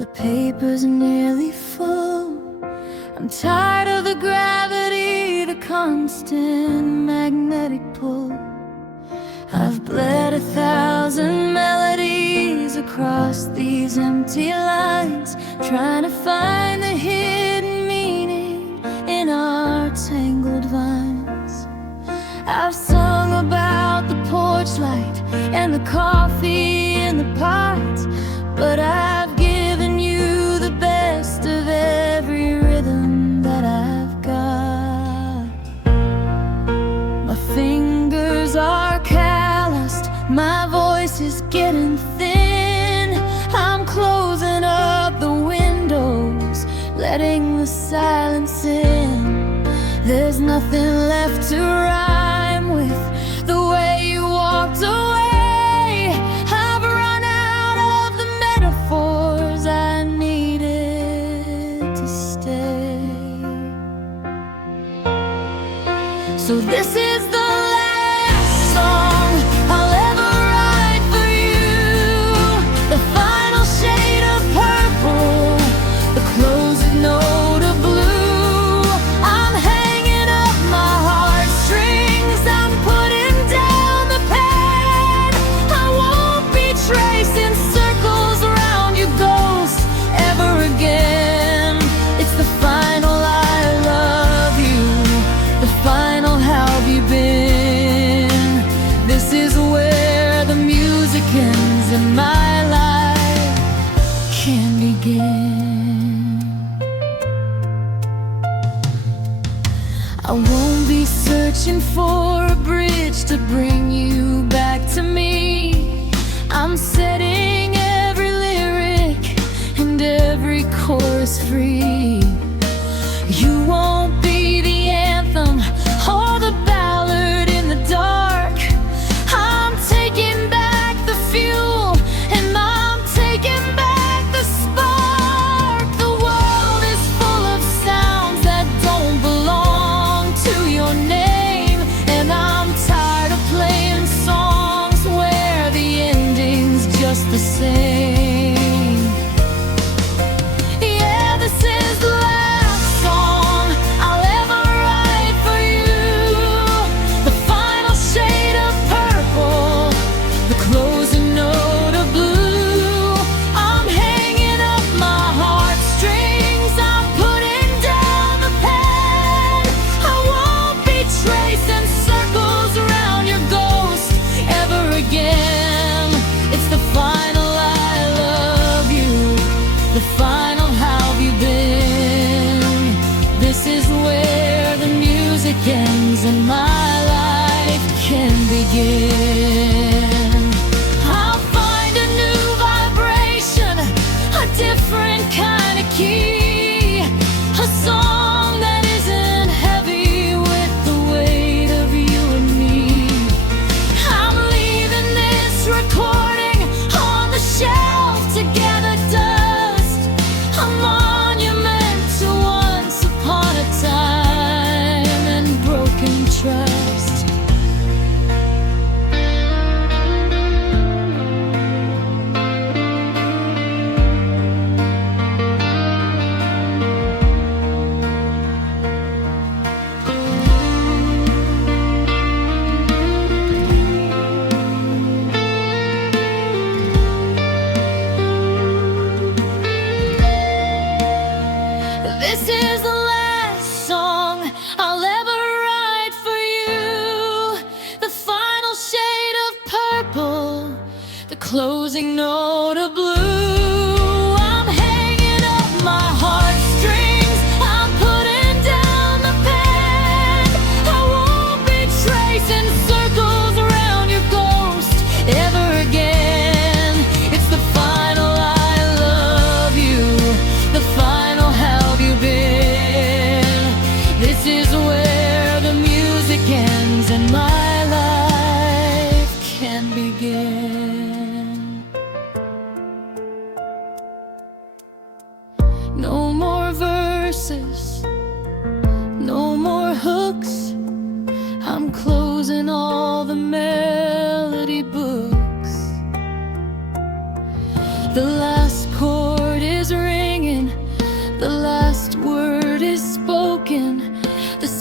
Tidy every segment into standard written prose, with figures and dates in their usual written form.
The paper's nearly full. I'm tired of the gravity, the constant magnetic pull. I've bled 1,000 melodies across these empty lines, trying to find the hidden meaning in our tangled vines. I've sung about the porch light and the coffee in the pot, but I've given you the best of every rhythm that I've got. My fingers are calloused, my voice is getting thin. I'm closing up the windows, letting the silence in. There's nothing left to rhyme with the way you walked away. I've run out of the metaphors I needed to stay. So this is the last song I'll ever write for you. The final shade of purple, the closing note of blue. I'm hanging up my heartstrings, I'm putting down the pen. I won't be tracing circles around your ghost ever again. It's the final I love you, the final how have you been. This is where the music ends and my life can begin. I won't be searching for a bridge to bring you back to me. I'm setting every lyric and every chorus free. You won't be the anthem or the ballad in the dark. I'm taking back the fuel and I'm taking back the spark. The world is full of sounds that don't belong to your name, and I'm tired of playing songs where the ending's just the same. Yeah, this is the last song I'll ever write for you. The final shade of purple, the closing note of blue. I'm hanging up my heartstrings, I'm putting down the pen. I won't be tracing circles around your ghost ever again. It's the final I love you, the final how have you been. This is where the music ends and my life can begin. I'll find a new vibration, a different kind of key, a song that isn't heavy with the weight of you and me. I'm leaving this recording on the shelf to gather dust, a monument to once upon a time and broken trust. This is the last song I'll ever write for you. The final shade of purple, the closing note of blue. I'm hanging up my heartstrings, I'm putting down the pen. I won't be tracing circles around your ghost ever again. It's the final I love you, the final how have you been. This is where the music ends and my life can begin. No more verses, no more hooks. I'm closing all the melody books. The last chord is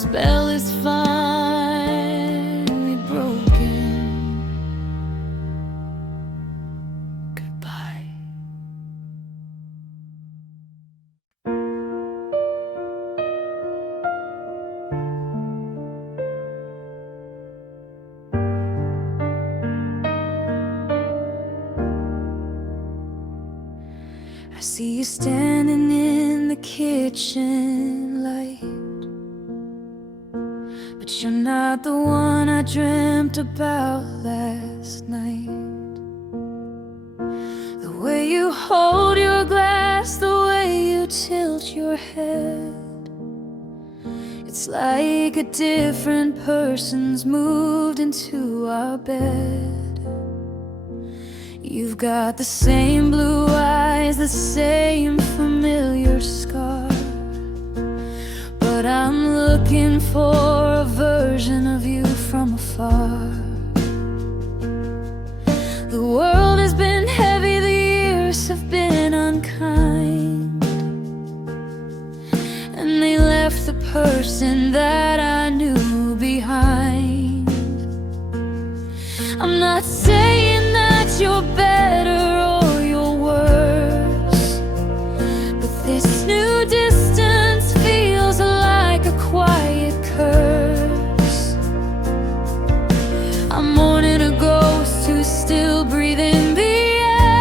spell is finally broken. Goodbye. I see you standing in the kitchen light, but you're not the one I dreamt about last night. The way you hold your glass, the way you tilt your head, it's like a different person's moved into our bed. You've got the same blue eyes, the same familiar scar, but I'm looking for a version of you from afar. The world has been heavy, the years have been unkind, and they left the person that I knew behind. I'm not saying that you're better or you're worse, but this new distance feels like a quiet curse. I'm mourning a ghost who's still breathing the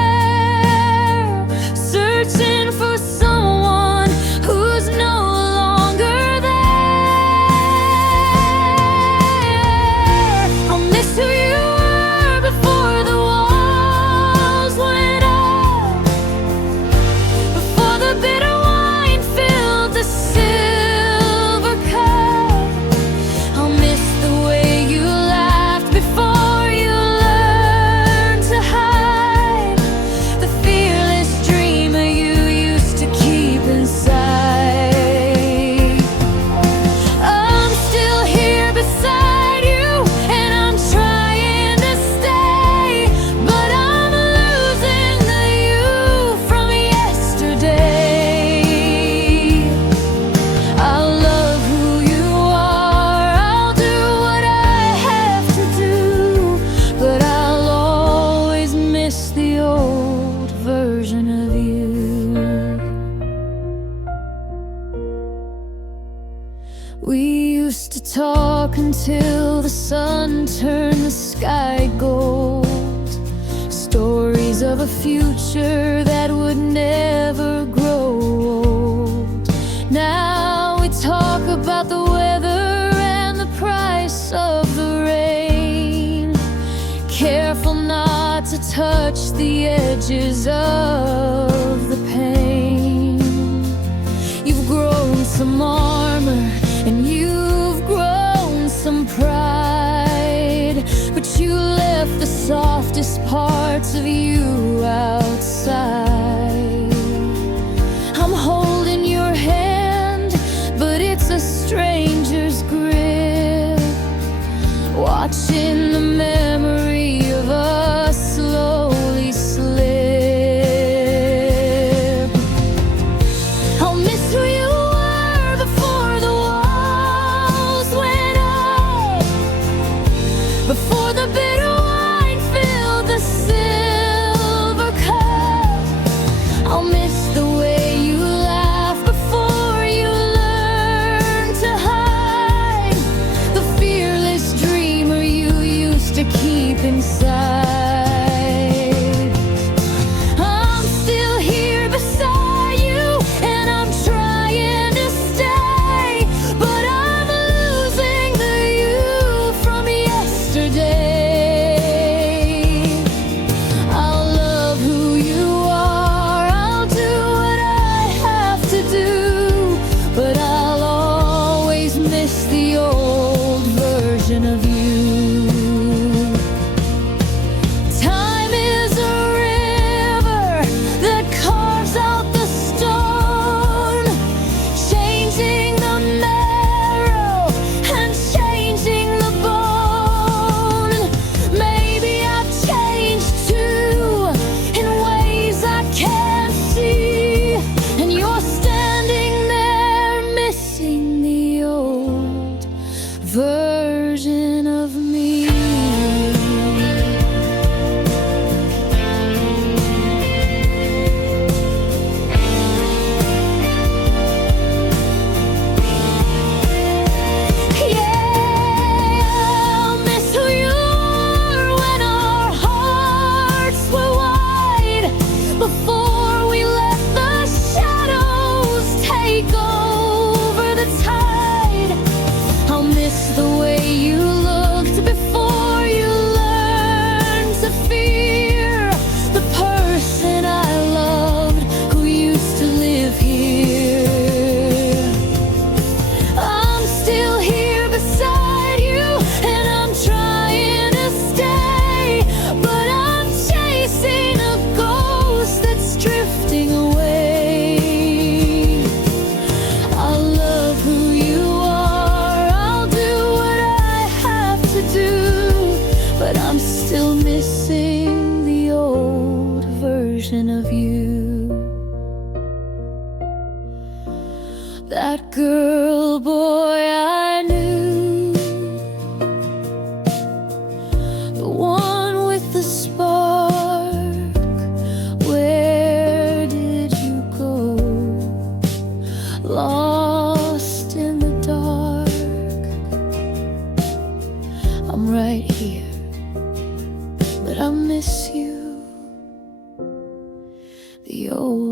air, searching for someone who's no longer there. I'll miss who you were before the walls went up, before the bitter wine filled the silver cup. I'll miss the way you laughed before you learned to hide the fearless dreamer you used to keep inside. I'm still here beside you, and I'm trying to stay, but I'm losing the you from yesterday. I'll love who you are, I'll do what I have to do, but I'll always miss the old version of you. We used to talk until the sun turned the sky gold, stories of a future that would never grow old. Now we talk about the weather and the price of the rain, careful not to touch the edges of the pain. You've grown some armor and you've grown some pride, but you left the softest parts of you outside. I'm holding your hand, but it's a stranger's grip, watching the memory of us slowly slip. I'll miss who you were before the walls went up, before the bitter wine filled the silver cup. I'll miss the way you laughed before you learned to hide the fearless dreamer you used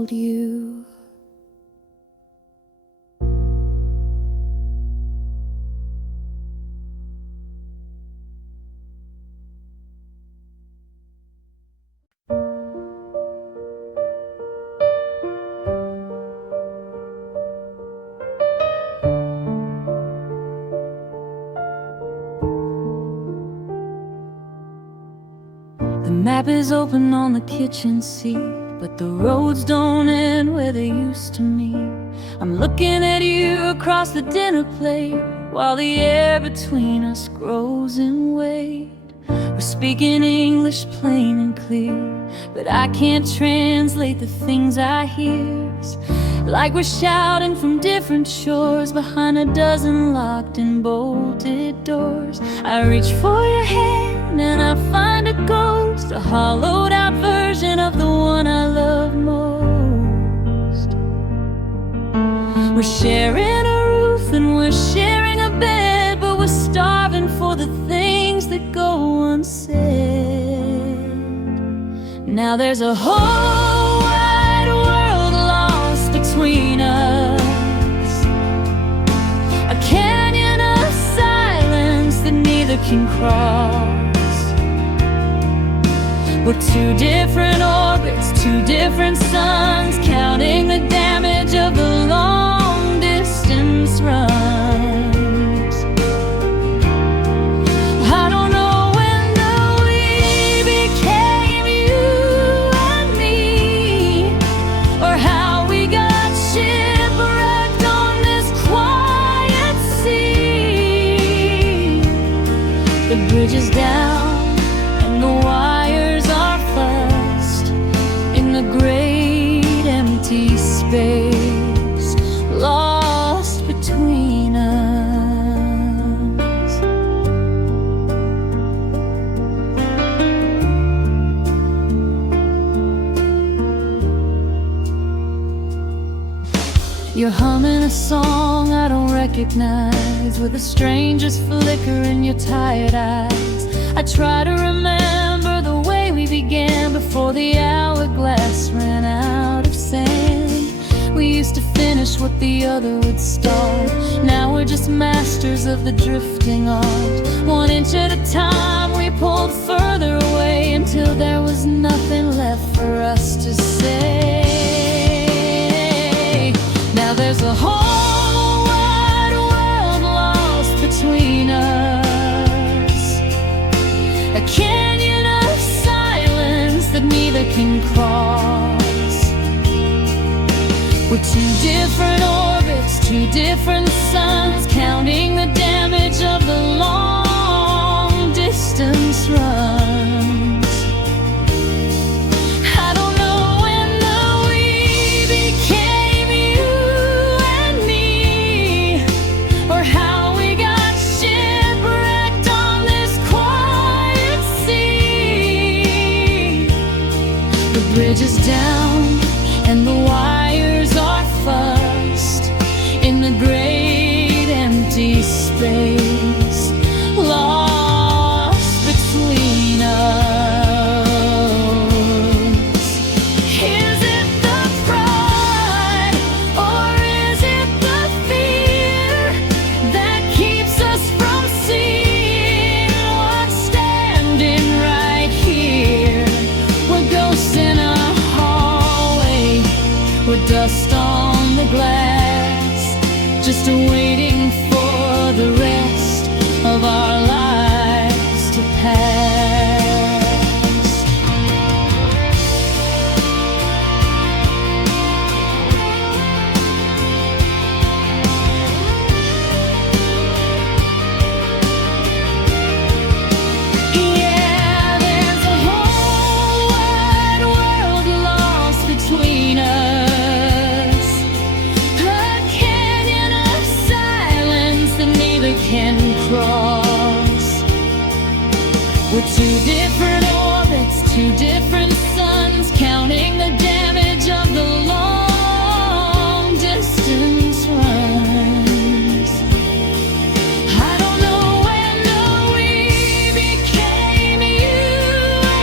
hold you. The map is open on the kitchen seat, but the roads don't end where they used to meet. I'm looking at you across the dinner plate, while the air between us grows in weight. We're speaking English plain and clear, but I can't translate the things I hear. It's like we're shouting from different shores, behind a dozen locked and bolted doors. I reach for your hand and I find a ghost, a hollowed out version of the one I love most. We're sharing a roof and we're sharing a bed, but we're starving for the things that go unsaid. Now there's a whole wide world lost between us, a canyon of silence that neither can cross. We're two different orbits, two different suns, counting the damage of the long distance runs. I don't know when the we became you and me, or how we got shipwrecked on this quiet sea. The bridge is down and the wires are fussed in the great empty space lost between us. You're humming a song I don't recognize, with a stranger's flicker in your tired eyes. I try to remember the way we began, before the hourglass ran out of sand. We used to finish what the other would start. Now we're just masters of the drifting art. 1 inch at a time we pulled further away, until there was nothing left for us to say. Now there's a whole wide world lost between us, a canyon of silence that neither can cross. We're two different orbits, two different suns, counting the damage of the long distance runs. I don't know when the we became you and me, or how we got shipwrecked on this quiet sea. The bridge is down and the wires are fussed in the great empty space lost between us. Is it the pride, or is it the fear, that keeps us from seeing what's standing right here? We're ghosts in a hallway, with dust on the glass, just waiting for the rest of our lives to pass. Yeah, there's a whole wide world lost between us, a canyon of silence that neither can cross. We're two different orbits, two different suns, counting the damage of the long distance runs. I don't know when the we became you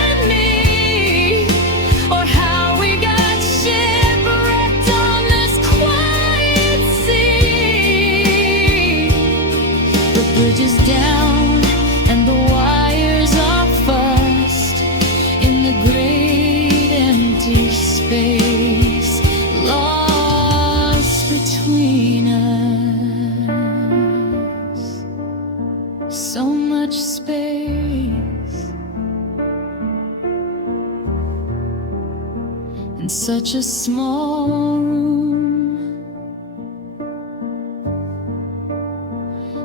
and me, or how we got shipwrecked such a small room,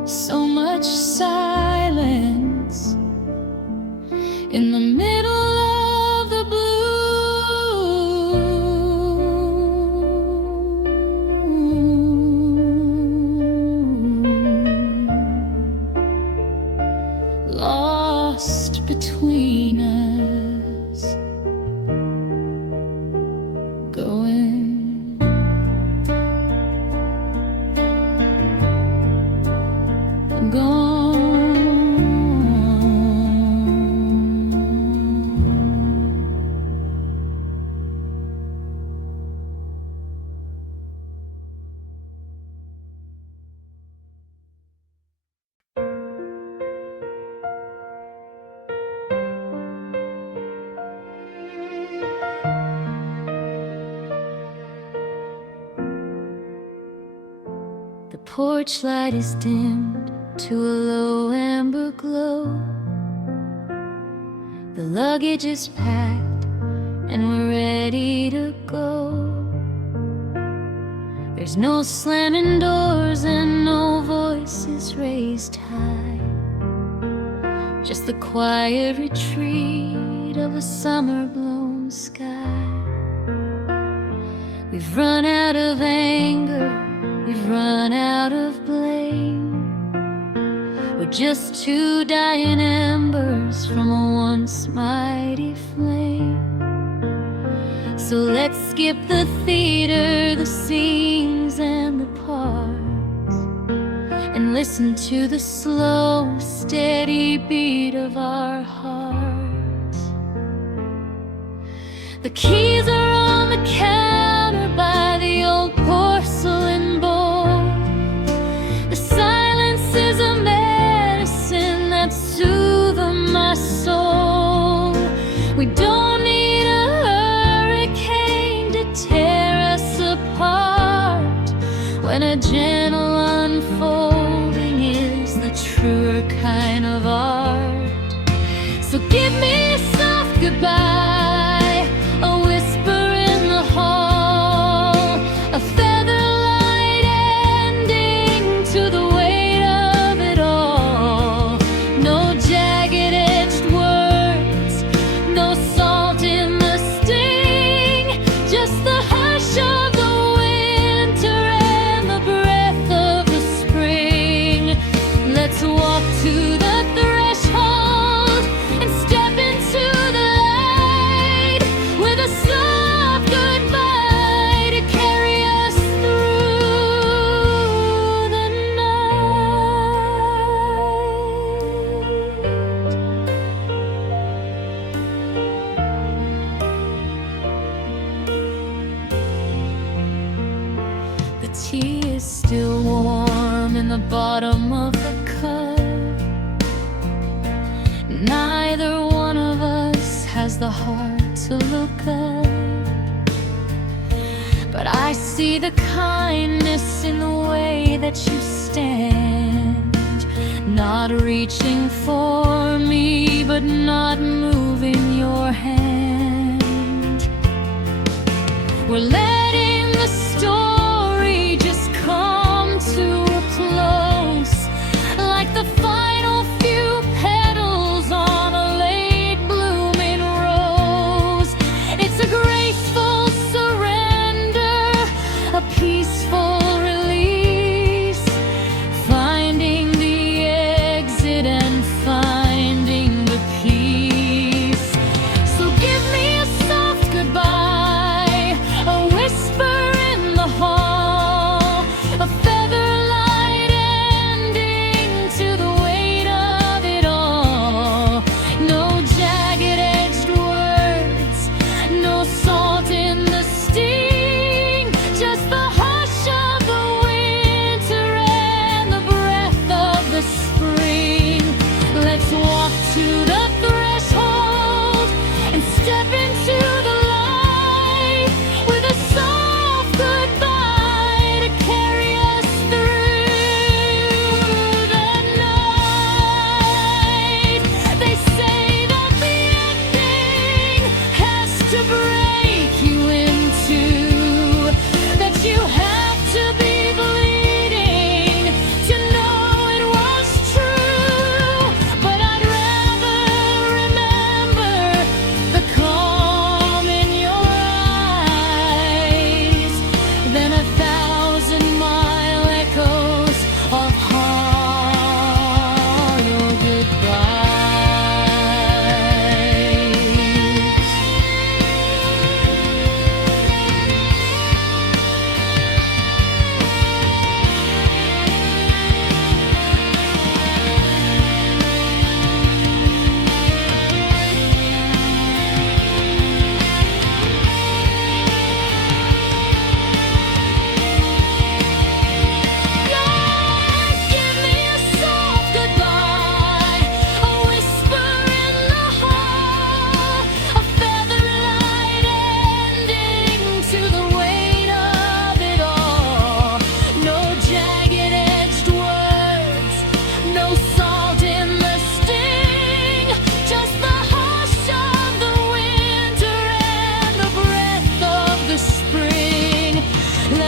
so much silence in the middle of the blue. Lost between us, going gone. The porch light is dimmed to a low amber glow. The luggage is packed and we're ready to go. There's no slamming doors and no voices raised high, just the quiet retreat of a summer-blown sky. We've run out of anger, we've run out of blame. We're just two dying embers from a once mighty flame. So let's skip the theater, the scenes and the parts, and listen to the slow, steady beat of our hearts. The keys are on the counter by the old porcelain bowl. The silence is a medicine that soothes my soul. We don't need a hurricane to tear us apart, when a gentle unfolding is the truer kind of art. So give me a soft goodbye, a whisper in the hall, a featherlight ending to the weight of it all. No jagged-edged words, no salt in the sting, just the hush of the winter and the breath of the spring. Let's walk to the threshold and step into the light, with a soft goodbye to carry us through the night. The tea is still warm in the bottom of the cup. Neither one of us has the heart to look up, but I see the kindness in the way that you stand, not reaching for me, but not moving your hand. We're letting the story just come to a close, like the final few petals on a late blooming rose. It's a graceful surrender, a peaceful release, finding the exit and finding the peace. So give me a soft goodbye, a whisper in the hall,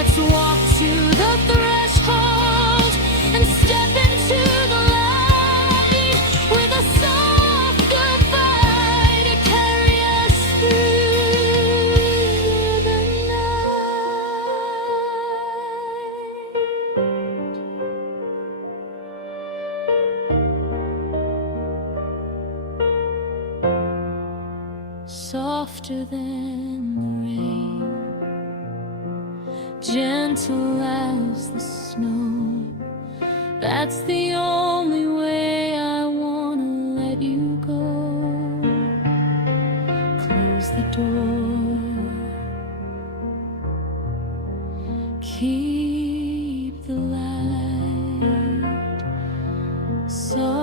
Let's walk to the threshold and step into the light with a soft goodbye to carry us through the night. Softer than the rain, gentle as the snow. That's the only way I wanna let you go. Close the door, keep the light, soft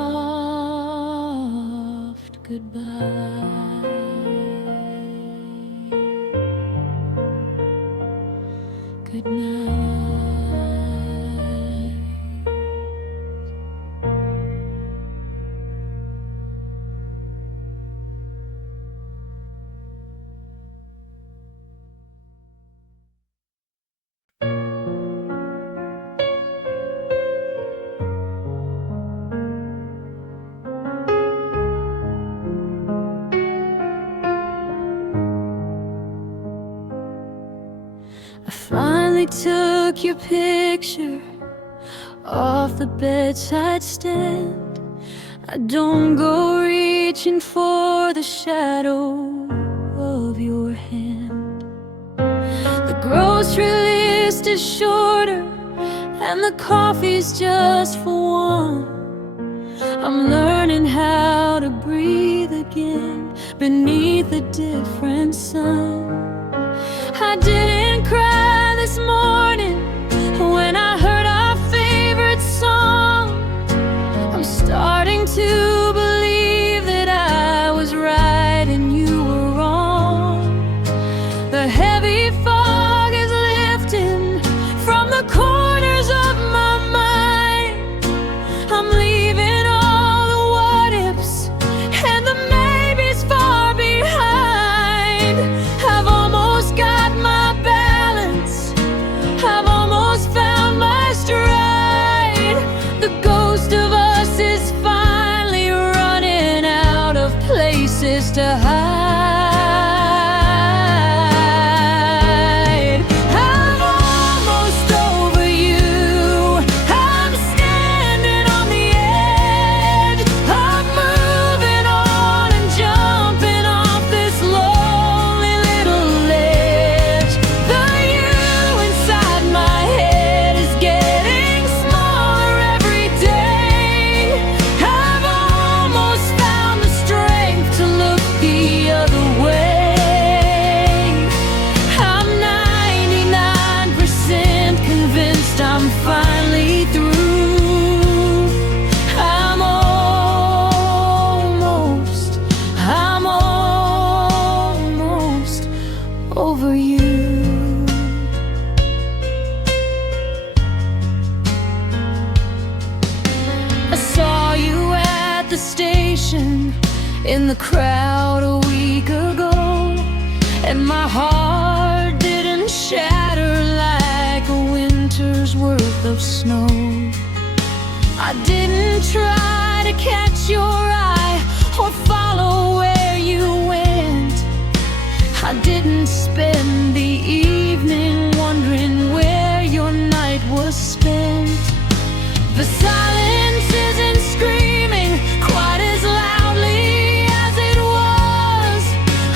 goodbye. Good night. I finally took your picture off the bedside stand. I don't go reaching for the shadow of your hand. The grocery list is shorter and the coffee's just for one. I'm learning how to breathe again beneath a different sun. I didn't cry this morning when I heard our favorite song. I'm starting to believe that I was right and you were wrong. The heavy fog is lifting from the corners of my mind. I'm leaving all the what ifs and the maybes far behind. I've almost got my balance, I've almost found my stride. The ghost of us is finally running out of places to hide. I'm almost over you, I'm standing on the edge. I'm moving on and jumping off this lonely little ledge. The you inside my head is getting smaller every day. I've almost found the strength to look the other way. I'm 99% convinced I'm finally through. I'm almost over you. I saw you at the station in the crowd a week ago, and my heart didn't shatter like a winter's worth of snow. I didn't try to catch your eye or follow where you went. I didn't spend the evening wondering where your night was spent. The silence isn't screaming quite as loudly as it was.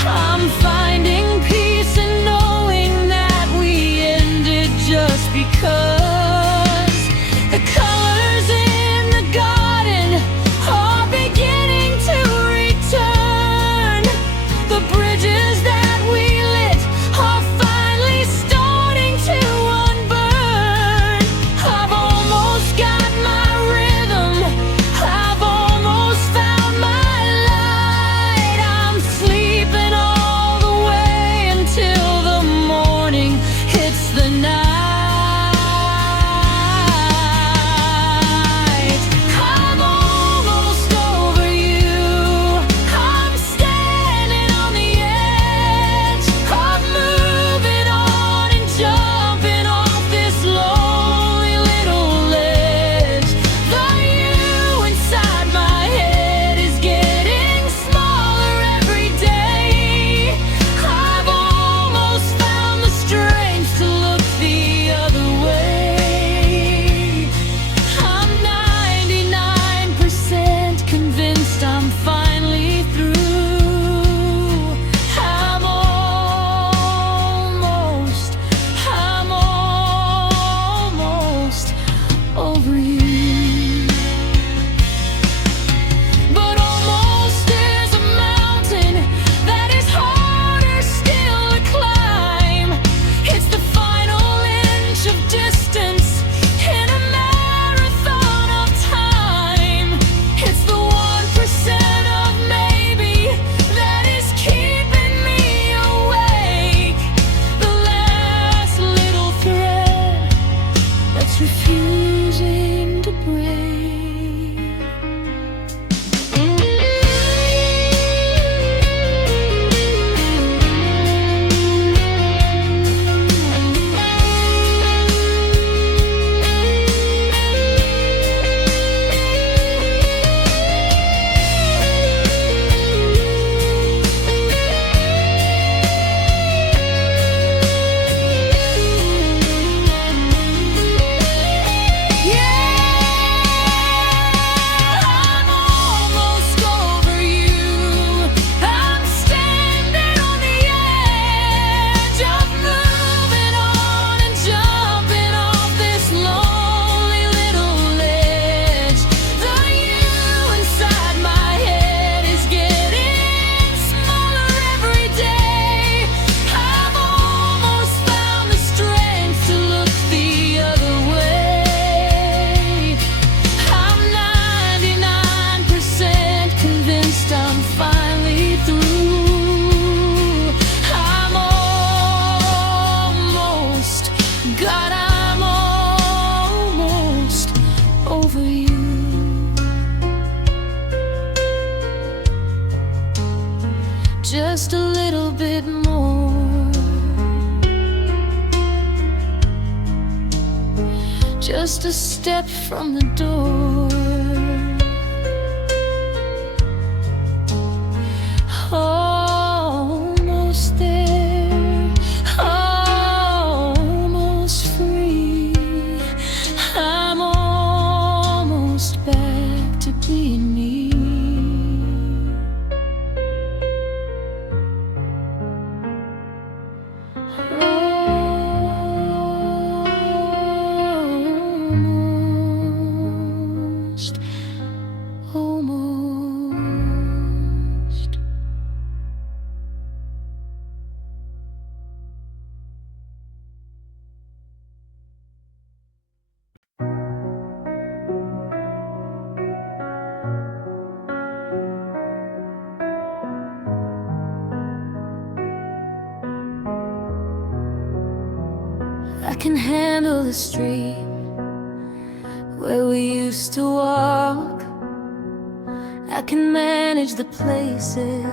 I'm finding peace in knowing that we ended just because. The colors in the garden are beginning to return. The bridges that we lit are finally starting to unburn. I've almost got my rhythm, I've almost found my light. I'm sleeping all the way until the morning hits the night. God, I'm almost over you. Just a little bit more, just a step from the door. Almost there, almost free. I'm almost back to being me. Almost. I can handle the street where we used to walk. I can manage the places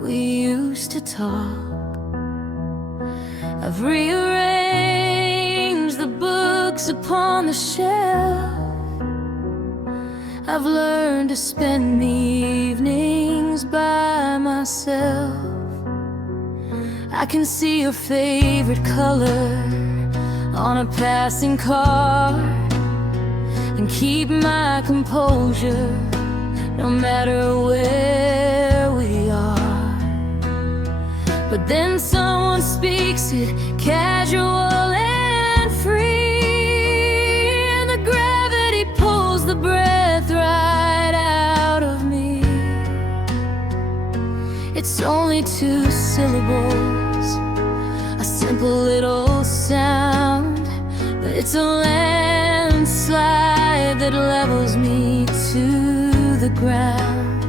we used to talk. I've rearranged the books upon the shelf. I've learned to spend the evenings by myself. I can see your favorite color on a passing car and keep my composure no matter where we are. But then someone speaks it casual and free, and the gravity pulls the breath right out of me. It's only 2 syllables, a simple little sound, but it's a landslide that levels me to the ground.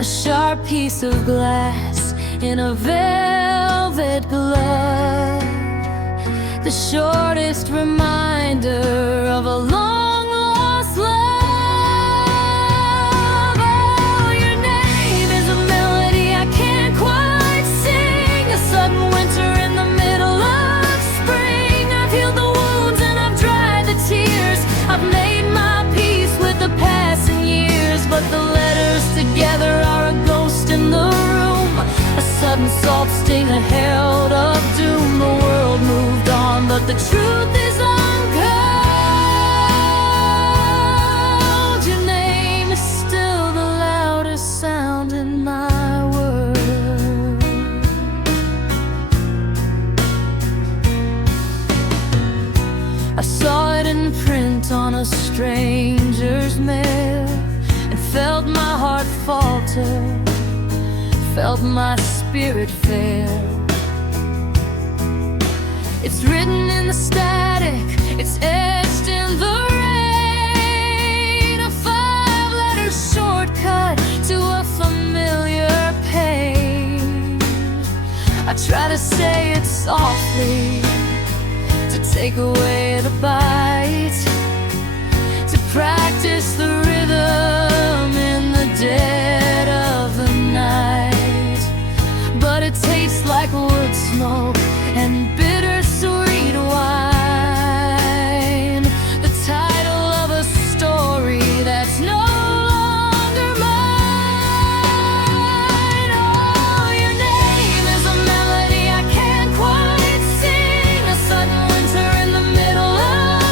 A sharp piece of glass in a velvet glove, the shortest reminder of a long lost love. Oh, your name is a melody I can't quite sing, a sudden winter in the middle of spring. I've healed the wounds and I've dried the tears. I've made my peace with the passing years, but the letters together are a ghost in the room, a sudden soft sting, a herald of doom. The world moved on, but the truth is uncold. Your name is still the loudest sound in my world. I saw it in print on a stranger's mail and felt my heart falter, felt my spirit fail. It's written in the static, it's etched in the rain, a 5-letter shortcut to a familiar pain. I try to say it softly, to take away the bite, to practice the rhythm in the dead of the night. But it tastes like wood smoke and bittersweet wine, the title of a story that's no longer mine. Oh, your name is a melody I can't quite sing, a sudden winter in the middle of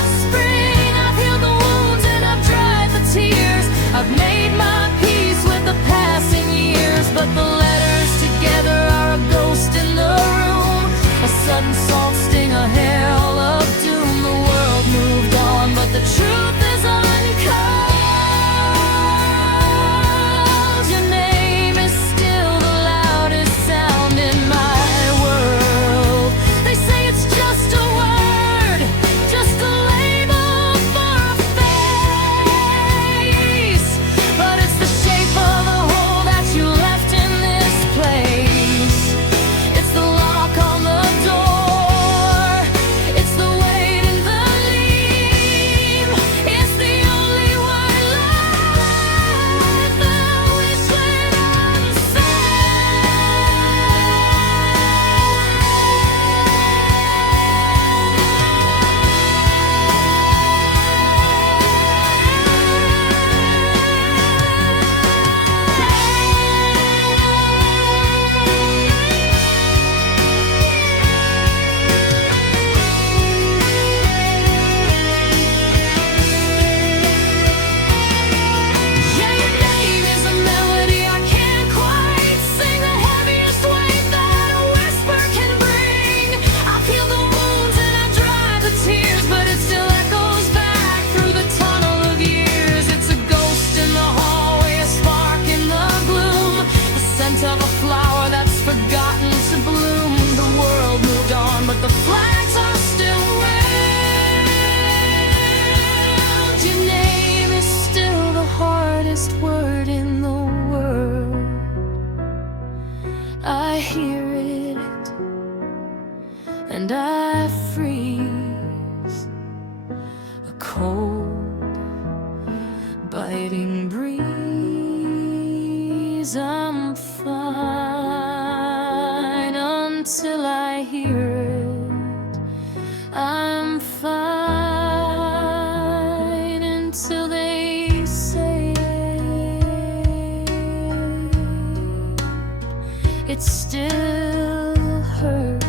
I freeze, a cold, biting breeze. I'm fine until I hear it. I'm fine until they say it still hurts.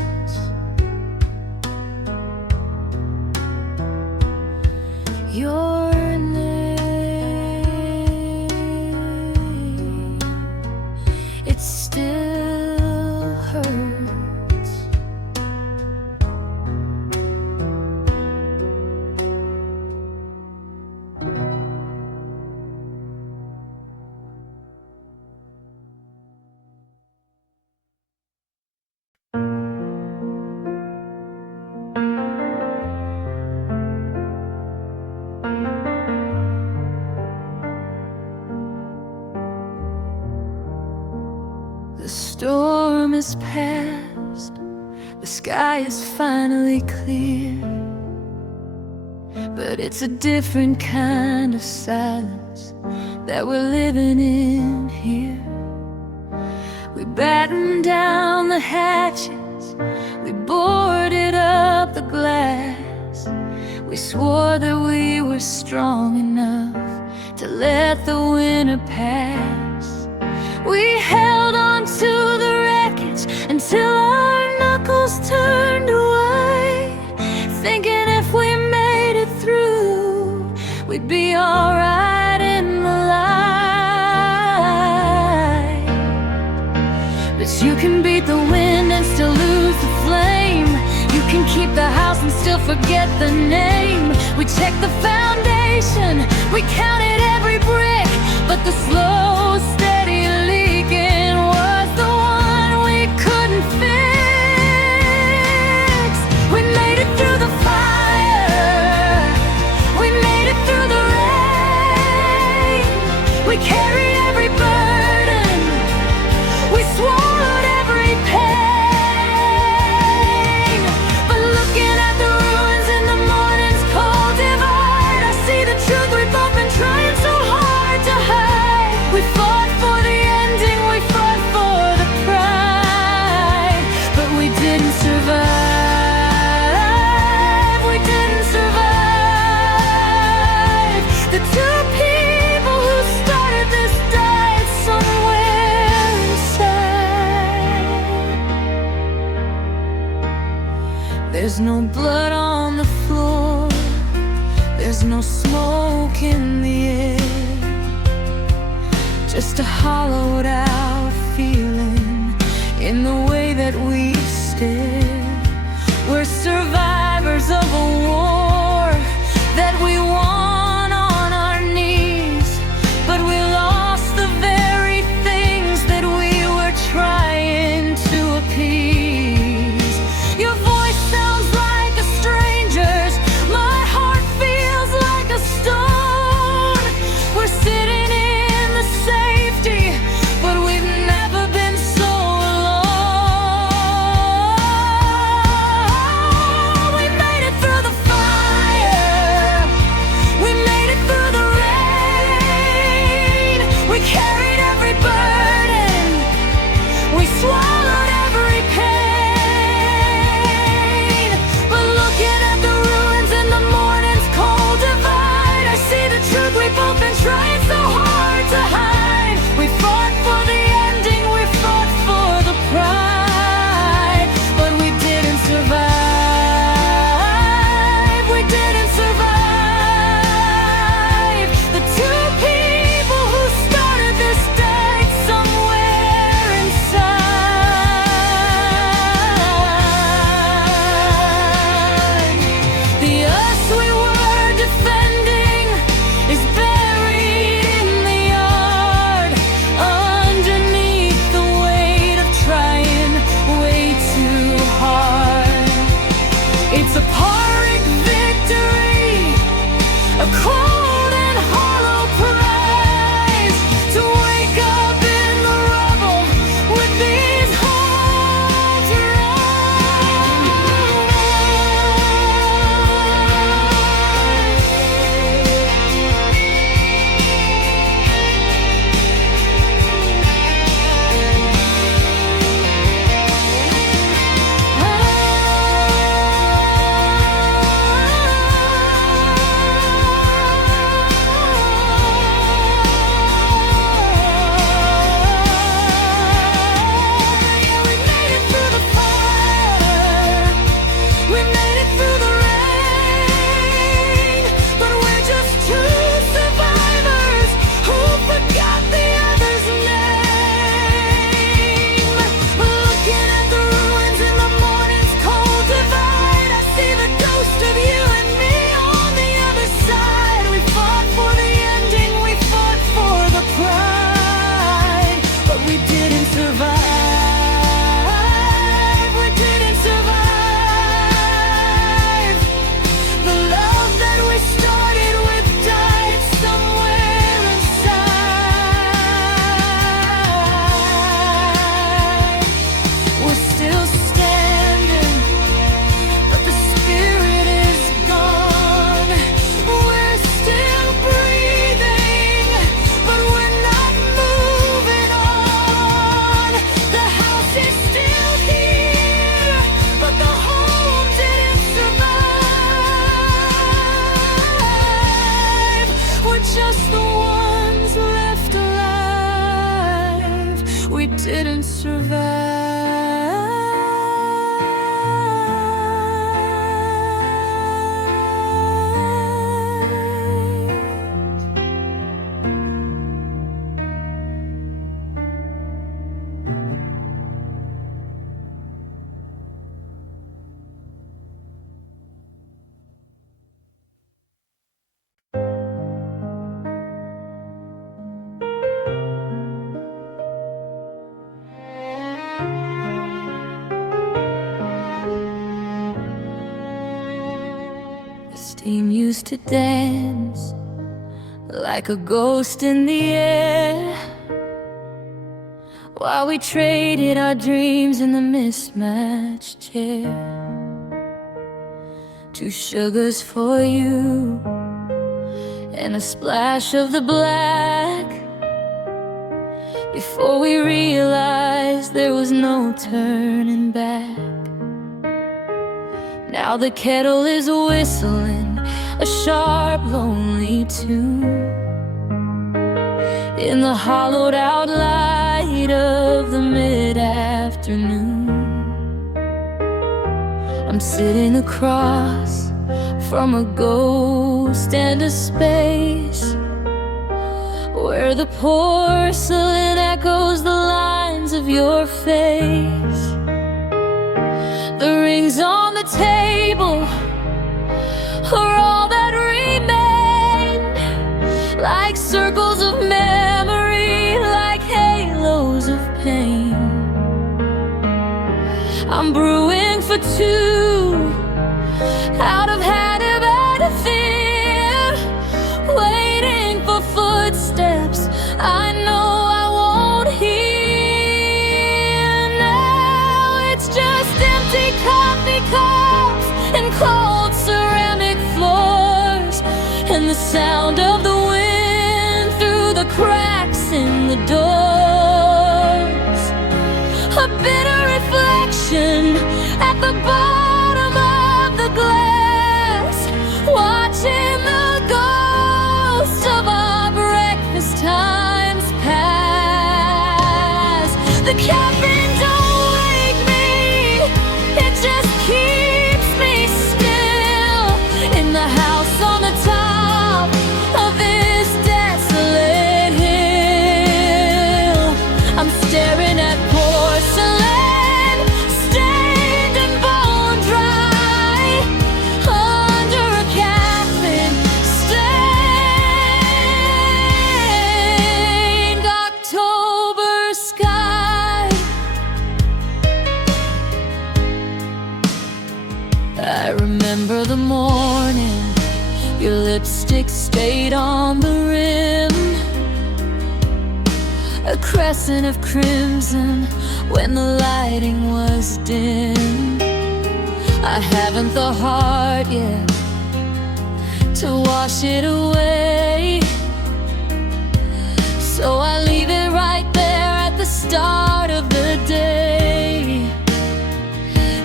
Your name, it still hurts. The storm is past, the sky is finally clear, but it's a different kind of silence that we're living in here. We battened down the hatches, we boarded up the glass. We swore that we were strong enough to let the winter pass. We held on to the wreckage until our knuckles turned white, thinking if we made it through, we'd be alright in the light. But you can beat the wind and still lose the flame. You can keep the house and still forget the name. We checked the foundation, we counted every brick, but the slow, steady leaking was the one we couldn't fix. We made it through the fire, we made it through the rain. We carried every burden, we swallowed every pain. But looking at the ruins in the morning's cold divide, I see the truth we've both been trying so hard to hide. We fought for the ending, we fought for the pride, but we didn't survive, we didn't survive. The two people who started this died somewhere inside. There's no blood on the floor, there's no smoke in the air, just a hollowed out feeling in the way that we stare. We're survivors of a war that we won on our knees, but we lost the very things that we were trying to appease. Your voice sounds like a stranger's, my heart feels like a stone. We're sitting in the safety, but we've never been so alone. We made it through the fire, we made it through the rain. We carried every burden, we swallowed every pain. But looking at the ruins in the morning's cold divide, I see the truth we've both been trying so hard to hide. We fought for the ending, we fought for the pride, but we didn't survive, we didn't survive. The two people who started this died somewhere inside. The us we were defending is buried in the yard, underneath the weight of trying way too hard. It's a Pyrrhic victory, a cold and hollow prize, to wake up in the rubble with these holes thrown Steam used to dance like a ghost in the air, while we traded our dreams in the mismatched chair. 2 sugars for you and a splash of the black, before we realized there was no turning back. Now the kettle is whistling a sharp, lonely tune in the hollowed out light of the mid-afternoon. I'm sitting across from a ghost and a space where the porcelain echoes the lines of your face. The rings on the table are all that remain, like circles of memory, like halos of pain. I'm brewing for 2 out of habit and fear, waiting for footsteps I know I won't hear. Now it's just empty coffee cups and cold ceramic floors, and the sound of the wind through the cracks in the doors. A bitter reflection at the bottom of the glass, watching the ghost of our breakfast times pass. The caffeine don't wake me, it just keeps me still in the house on the top of this desolate hill. I'm staring at porcelain, stained and bone dry, under a caffeine stained October sky. I remember the morning your lipstick stayed on the rim, a crescent of crimson when the lighting was dim. I haven't the heart yet to wash it away, so I leave it right there at the start of the day.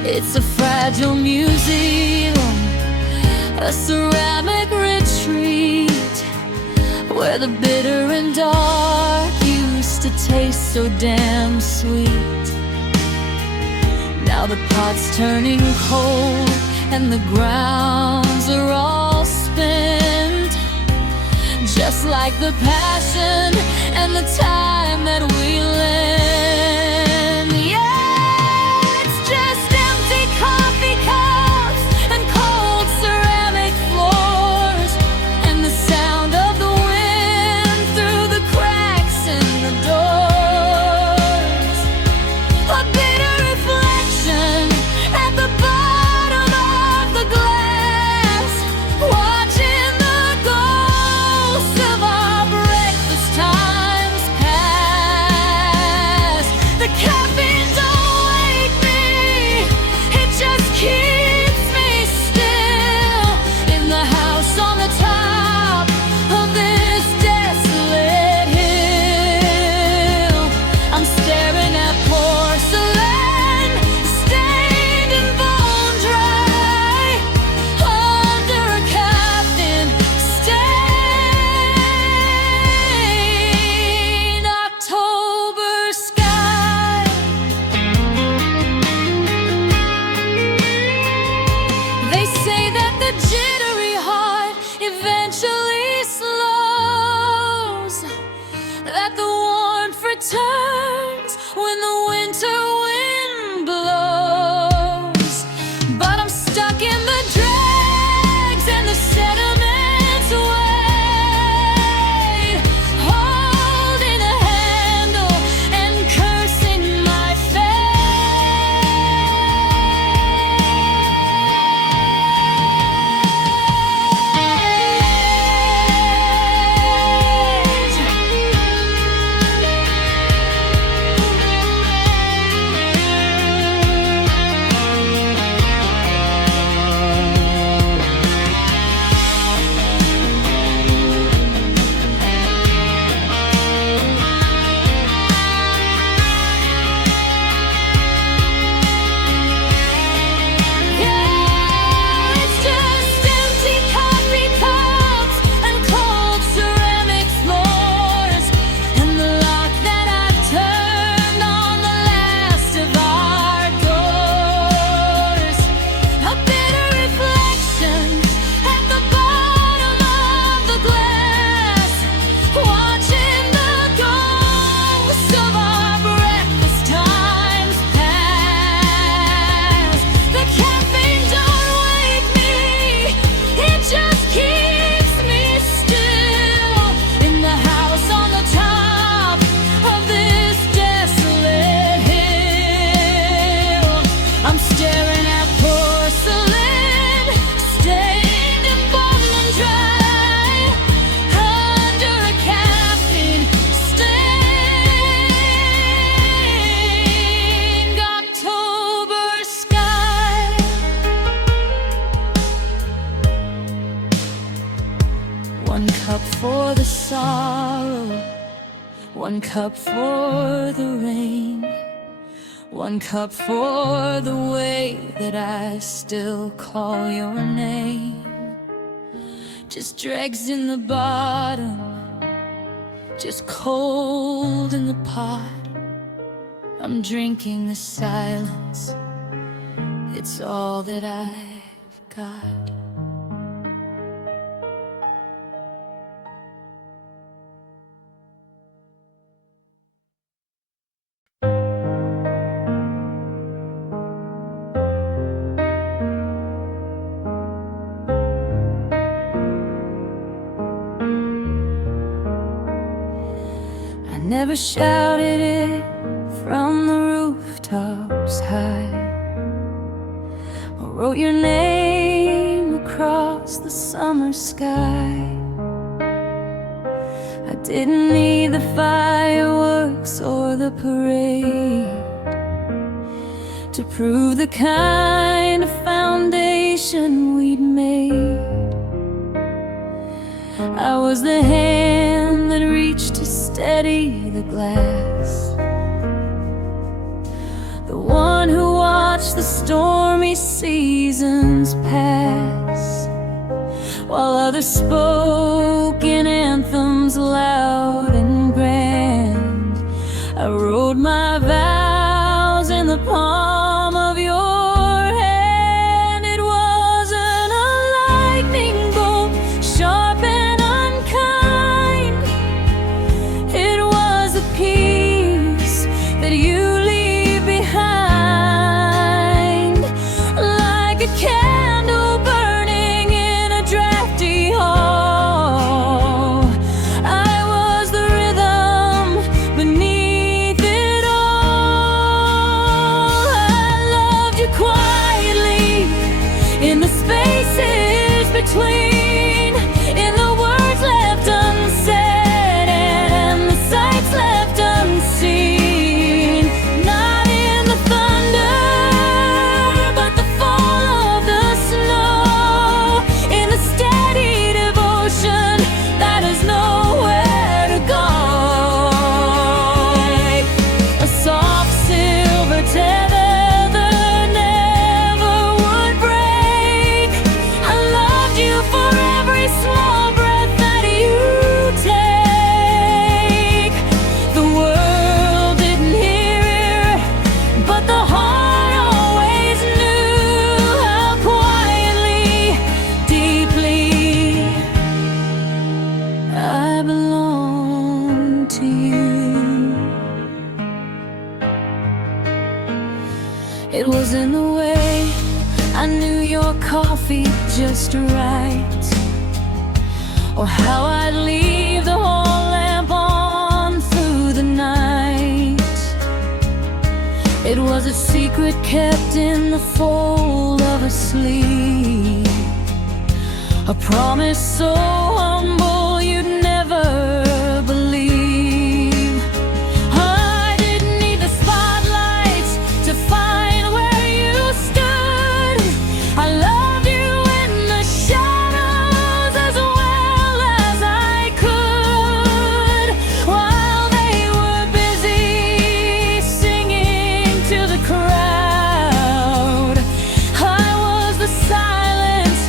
It's a fragile museum, a ceramic retreat, where the bitter and dark used to taste so damn sweet. Now the pot's turning cold and the grounds are all spent, just like the passion and the time that we lend. Yeah, it's just empty coffee cups and cold ceramic floors, and the sound of the wind through the cracks in the doors. A bitter reflection at the bottom of the glass, watching the ghosts of our breakfast times pass. One cup for the sorrow, one cup for the rain, one cup for the way that I still call your name. Just dregs in the bottom, just cold in the pot. I'm drinking the silence, it's all that I've got. I never shouted it from the rooftops high, or wrote your name across the summer sky. I didn't need the fireworks or the parade to prove the kind of foundation we'd made. I was the hand that reached to steady the glass, the one who watched the stormy seasons pass, while others spoke in anthems loud and grand. I wrote my vows in the palm of your hand. It wasn't a lightning bolt, sharp and unkind. It was a peace that you leave behind, like a candle burning in a drafty hall. I was the rhythm beneath it all. I loved you quietly in the spaces between, in the words left unsaid and the sights left unseen. Not in the thunder, but the fall of the snow, in the steady devotion that has nowhere to go. A soft silver tether that never would break. I loved you for every small breath that you take. The world didn't hear, but the heart always knew how quietly, deeply I belong to you. It was in the way I knew your coffee just right, or how I'd leave the hall lamp on through the night. It was a secret kept in the fold of a sleeve, a promise so humble you'd never believe. I didn't need the spotlights to find where you stood. I loved you in the shadows as well as I could, while they were busy singing to the crowd. I was the silence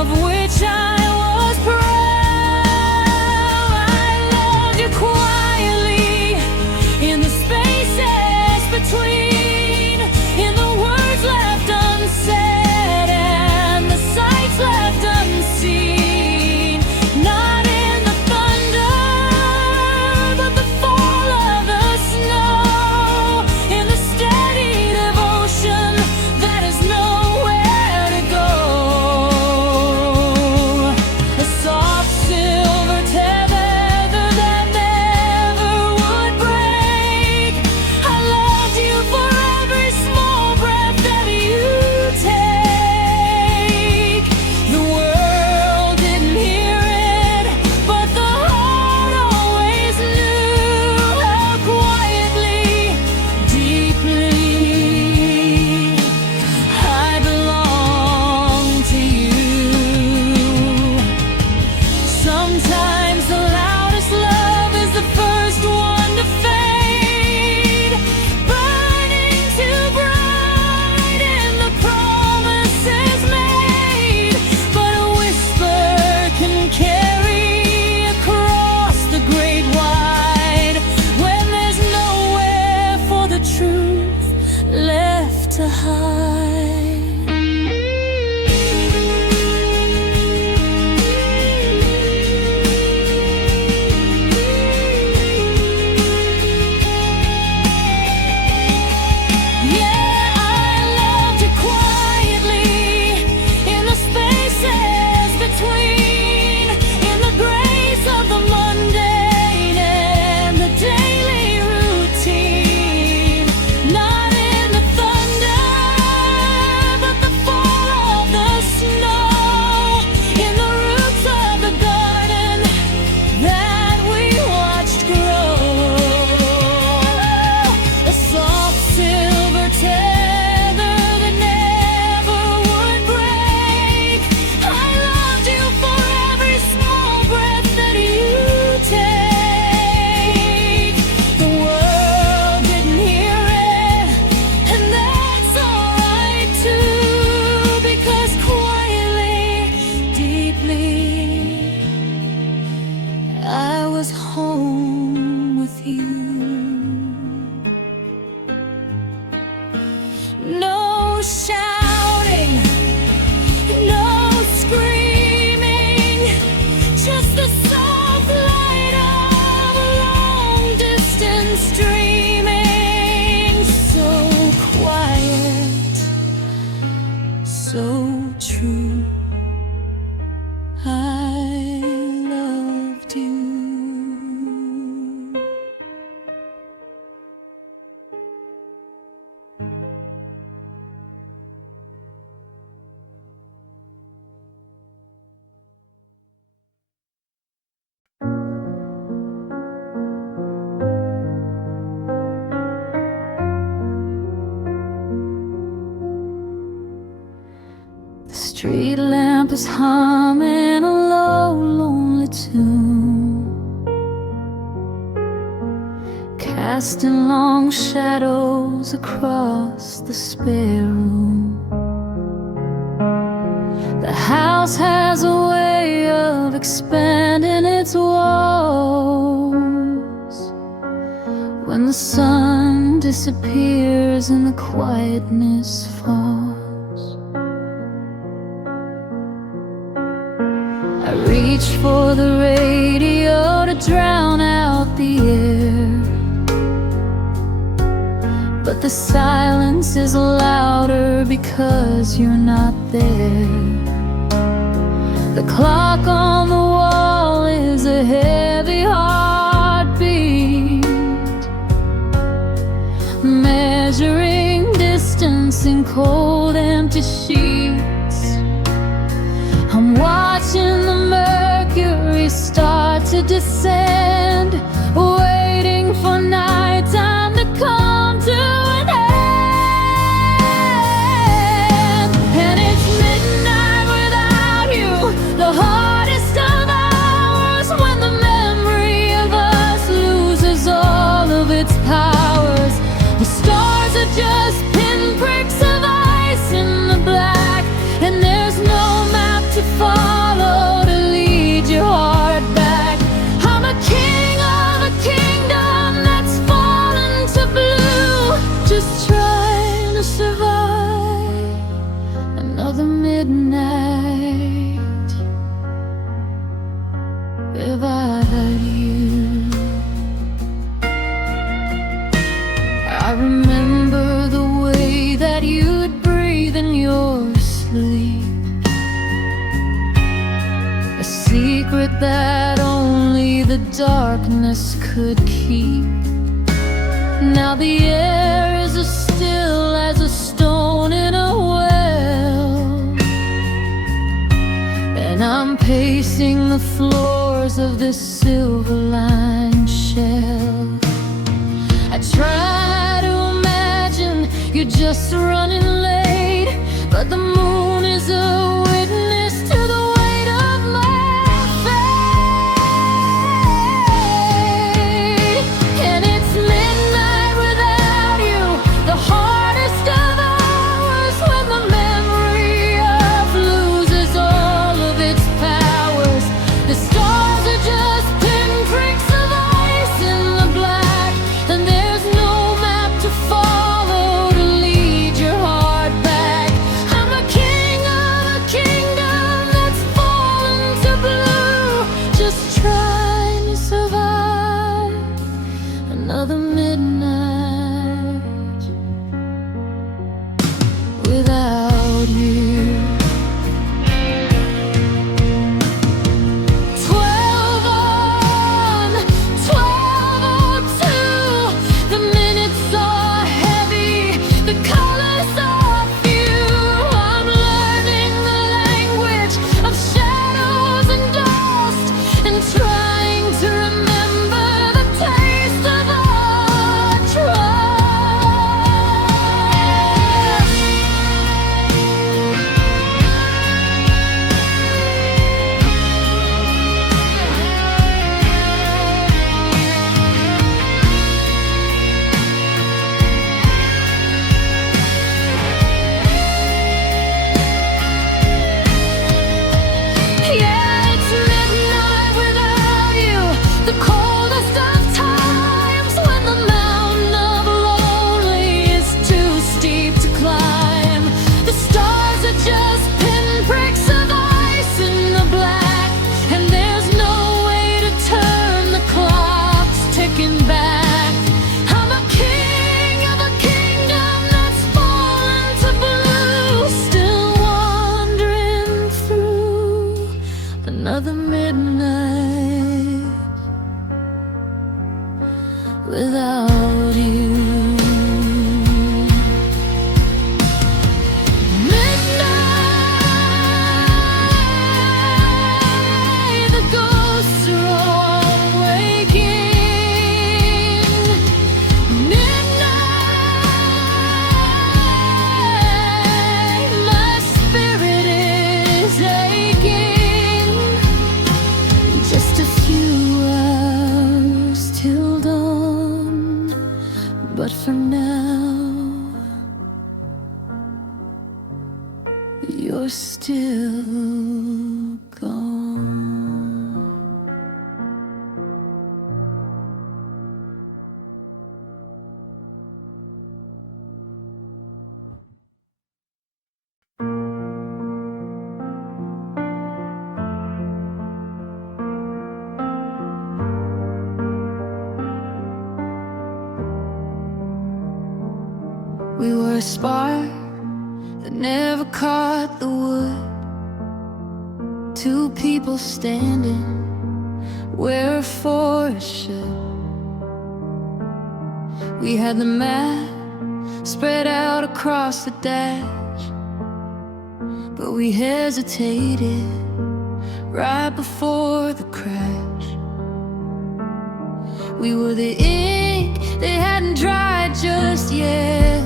of which I was proud. street lamp is humming a low, lonely tune, casting long shadows across the spare room. The house has a way of expanding its walls when the sun disappears and the quietness falls. I reach for the radio to drown out the air, but the silence is louder because you're not there. The clock on the wall is a heavy heartbeat, measuring distance in cold, empty sheets. I'm watching the mercury start to descend, waiting for nighttime to come to an end. And it's midnight without you, the hardest of hours, when the memory of us loses all of its powers. The stars are just pinpricks of ice in the black, and there's no map to follow to lead your heart back. I'm a king of a kingdom that's fallen to blue, just trying to survive another midnight without you. I remember the way that you'd breathe in your sleep, a secret that only the darkness could keep. Now the air is as still as a stone in a well, and I'm pacing the floors of this silver-lined shell. I try to imagine you're just running late, but the moon is a witness to the weight of my fate. And it's midnight without you, the hardest of hours, when the memory of loses all of its powers. The stars are just pinpricks of ice in the black, and there's no map to follow to lead your heart back. I'm a king of a kingdom that's fallen to blue, just trying to survive another midnight without you. 12 on, 12:02, the minutes are heavy, the colors are few. I'm learning the language of shadows and dust, and trying to remember the taste of our trust. Yeah, it's midnight without you, the coldest of times, when the mountain of lonely is too steep to climb. The stars are just pinpricks of ice in the black, and there's no way to turn the clocks ticking back. I'm a king of a kingdom that's fallen to blue, still wandering through another midnight without you. Midnight, the ghosts are all waking. Midnight, my spirit is spark that never caught the wood. Two people standing where a forest should. We had the map spread out across the dash, but we hesitated right before the crash. We were the ink that hadn't dried just yet,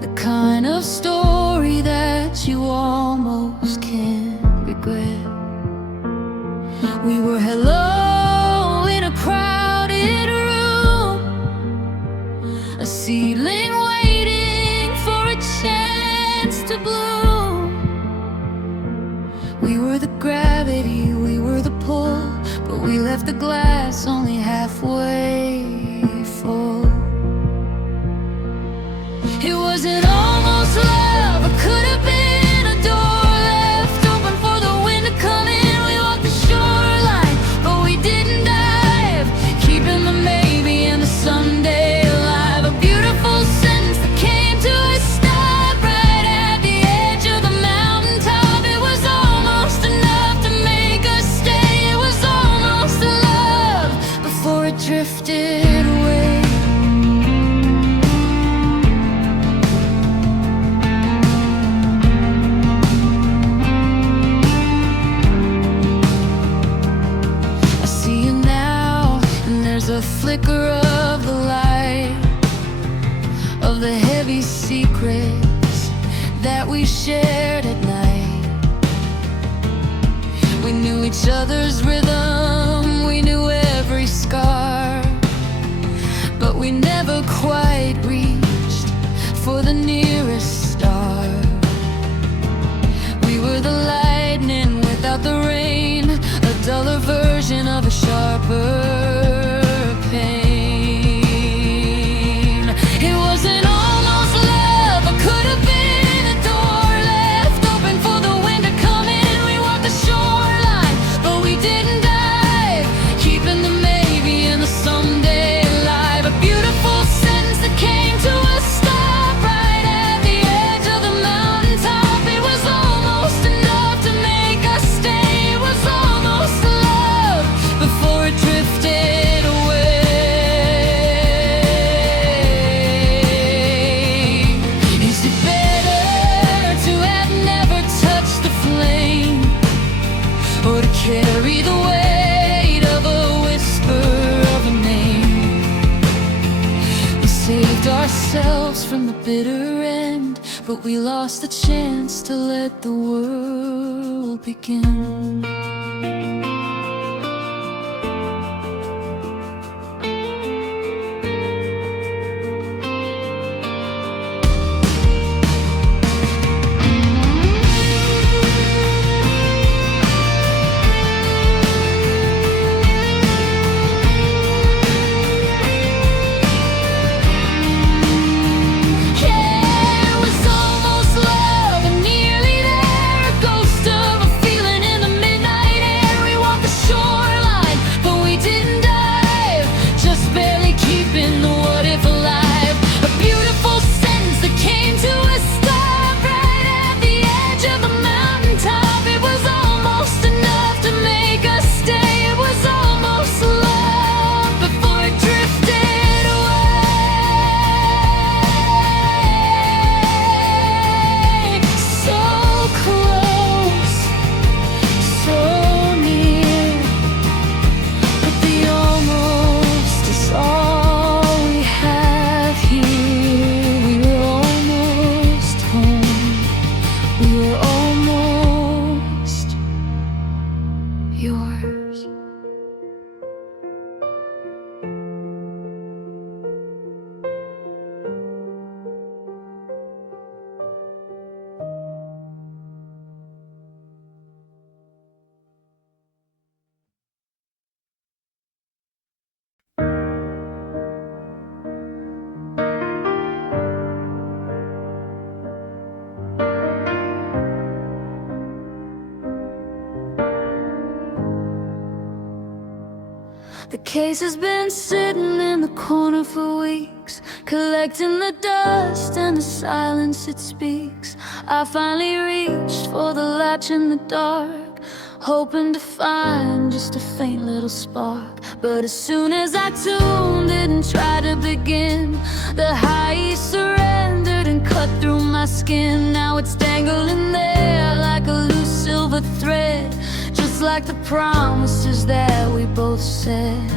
the kind of story that you almost can't regret. We were hello in a crowded room, a ceiling waiting for a chance to bloom. We were the gravity, we were the pull, but we left the glass only halfway full. It wasn't almost love, it could have been a door left open for the wind to come in. We walked the shoreline, but we didn't dive, keeping the maybe and the someday alive. A beautiful sentence that came to a stop right at the edge of the mountaintop. It was almost enough to make us stay. It was almost love before it drifted away. The flicker of the light, of the heavy secrets that we shared at night. We knew each other's rhythm, we knew every scar, but we never quite reached for the nearest star. We were the lightning without the rain, a duller version of a sharper pain. It wasn't almost love, it could have been a door left open for the wind to come in. We walked the shoreline, but we didn't dive, keeping the maybe and the someday alive. A beautiful sentence that came to a stop right at the edge of the mountaintop. It was almost enough to make us stay. It was almost love before it drifted away. Or to carry the weight of a whisper of a name. We saved ourselves from the bitter end, but we lost the chance to let the world begin. Midnight The case has been sitting in the corner for weeks, collecting the dust and the silence it speaks. I finally reached for the latch in the dark, hoping to find just a faint little spark. But as soon as I tuned it and tried to begin, the high surrendered and cut through my skin. Now it's dangling there like a loose silver thread, just like the promises that we both said.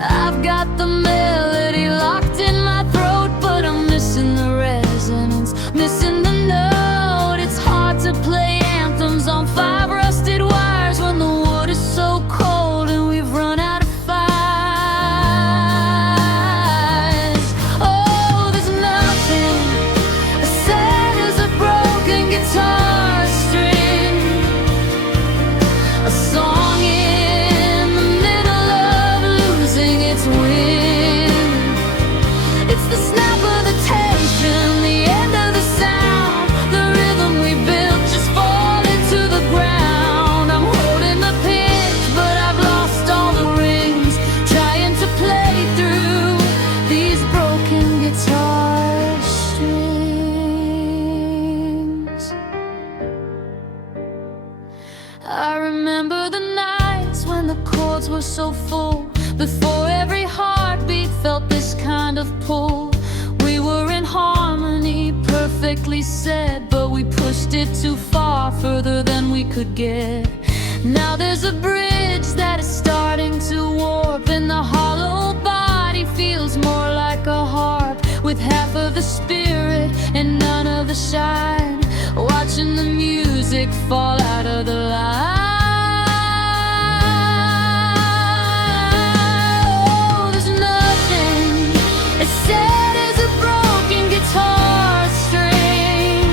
I've got the melody locked in my throat, but I'm missing the resonance, missing the note. It's hard to play anthems on 5 rusted wires when the wood is so cold and we've run out of fires. Oh, there's nothing as sad as a broken guitar string, a song in the middle of losing its wind. It's the snap of the tension, the end of the sound, the rhythm we built just falling to the ground. I'm holding the pitch, but I've lost all the rings, trying to play through these broken guitar strings. I remember the nights when the chords were so full, before every heartbeat felt this kind of pull. We were in harmony, perfectly said, but we pushed it too far, further than we could get. Now there's a bridge that is starting to warp, and the hollow body feels more like a harp, with half of the spirit and none of the shine, watching the music fall out of the line. Oh, there's nothing as sad as a broken guitar string,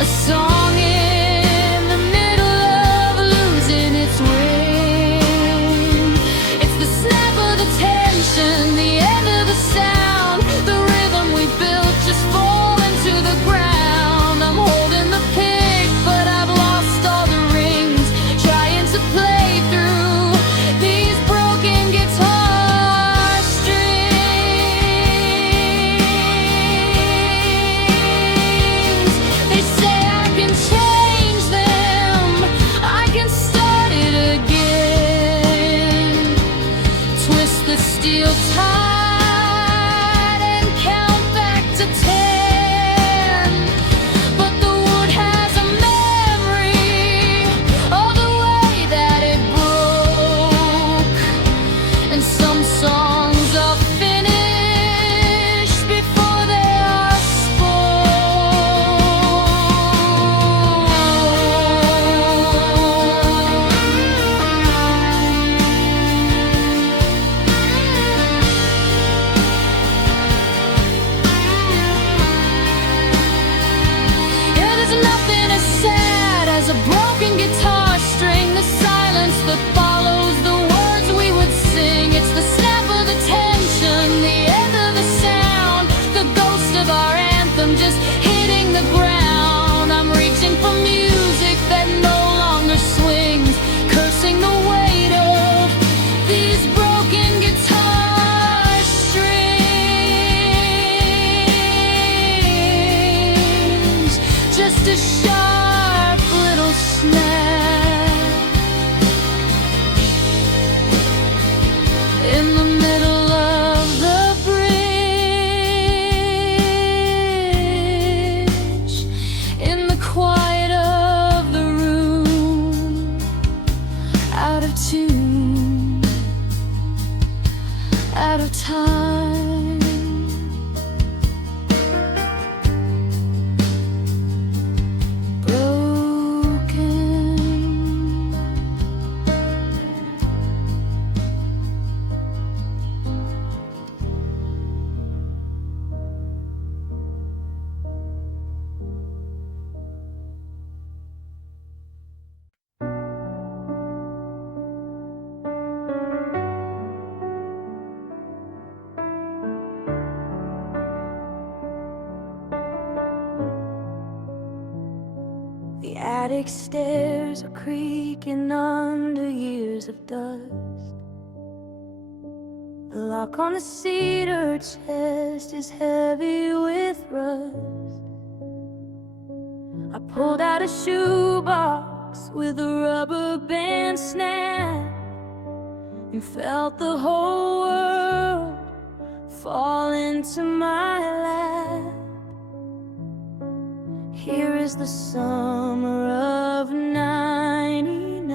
a song in the middle of losing its wind. It's the snap of the tension, the end of the sound, the rhythm we built just falling to the ground. I'm holding the pick, but I've lost attic stairs are creaking under years of dust. The lock on the cedar chest is heavy with rust. I pulled out a shoebox with a rubber band snap and felt the whole world fall into my lap. Here is the summer of '99,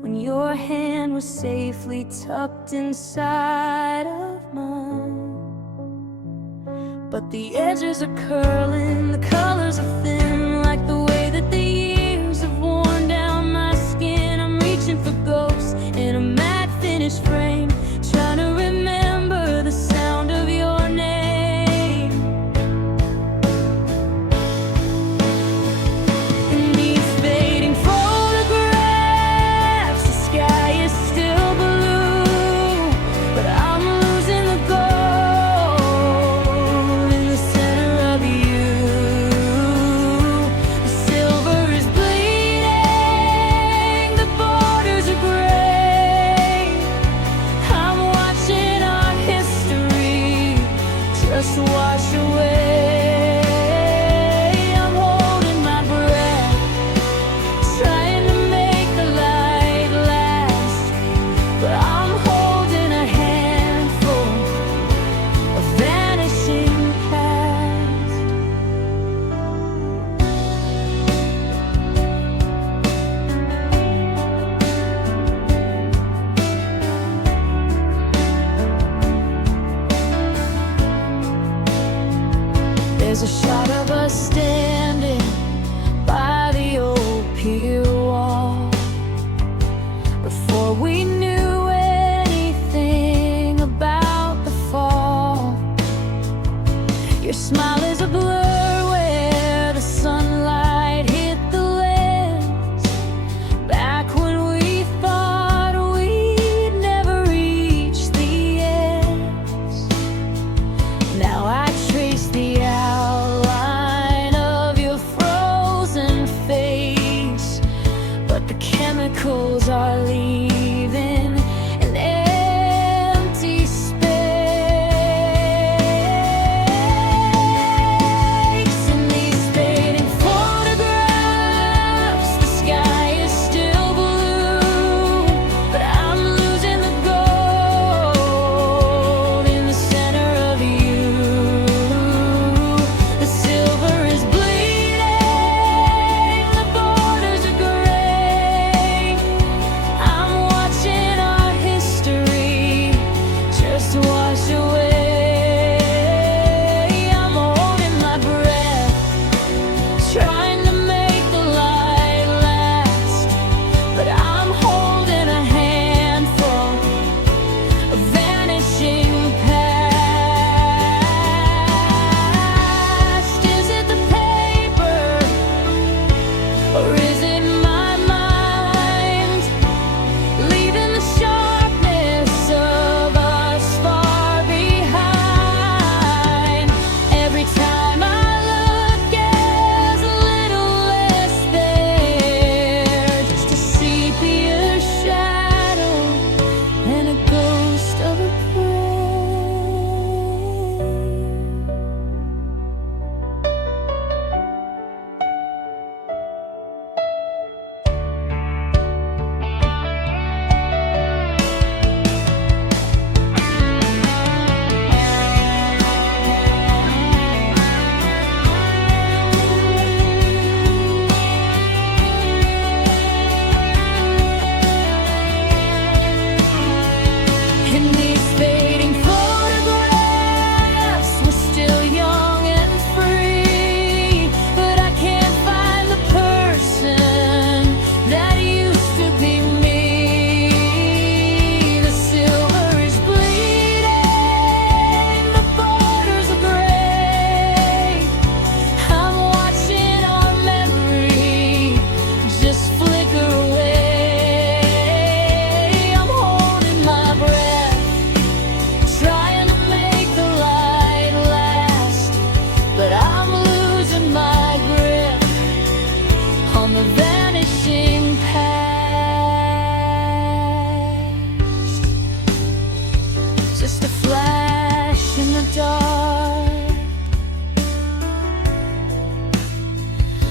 when your hand was safely tucked inside of mine. But the edges are curling, the colors are thin, like the way that the years have worn down my skin. I'm reaching for ghosts in a matte finish frame, trying to remember the sound of your name. In these fading photographs, the sky is still blue, but I'm losing the gold in the center of you.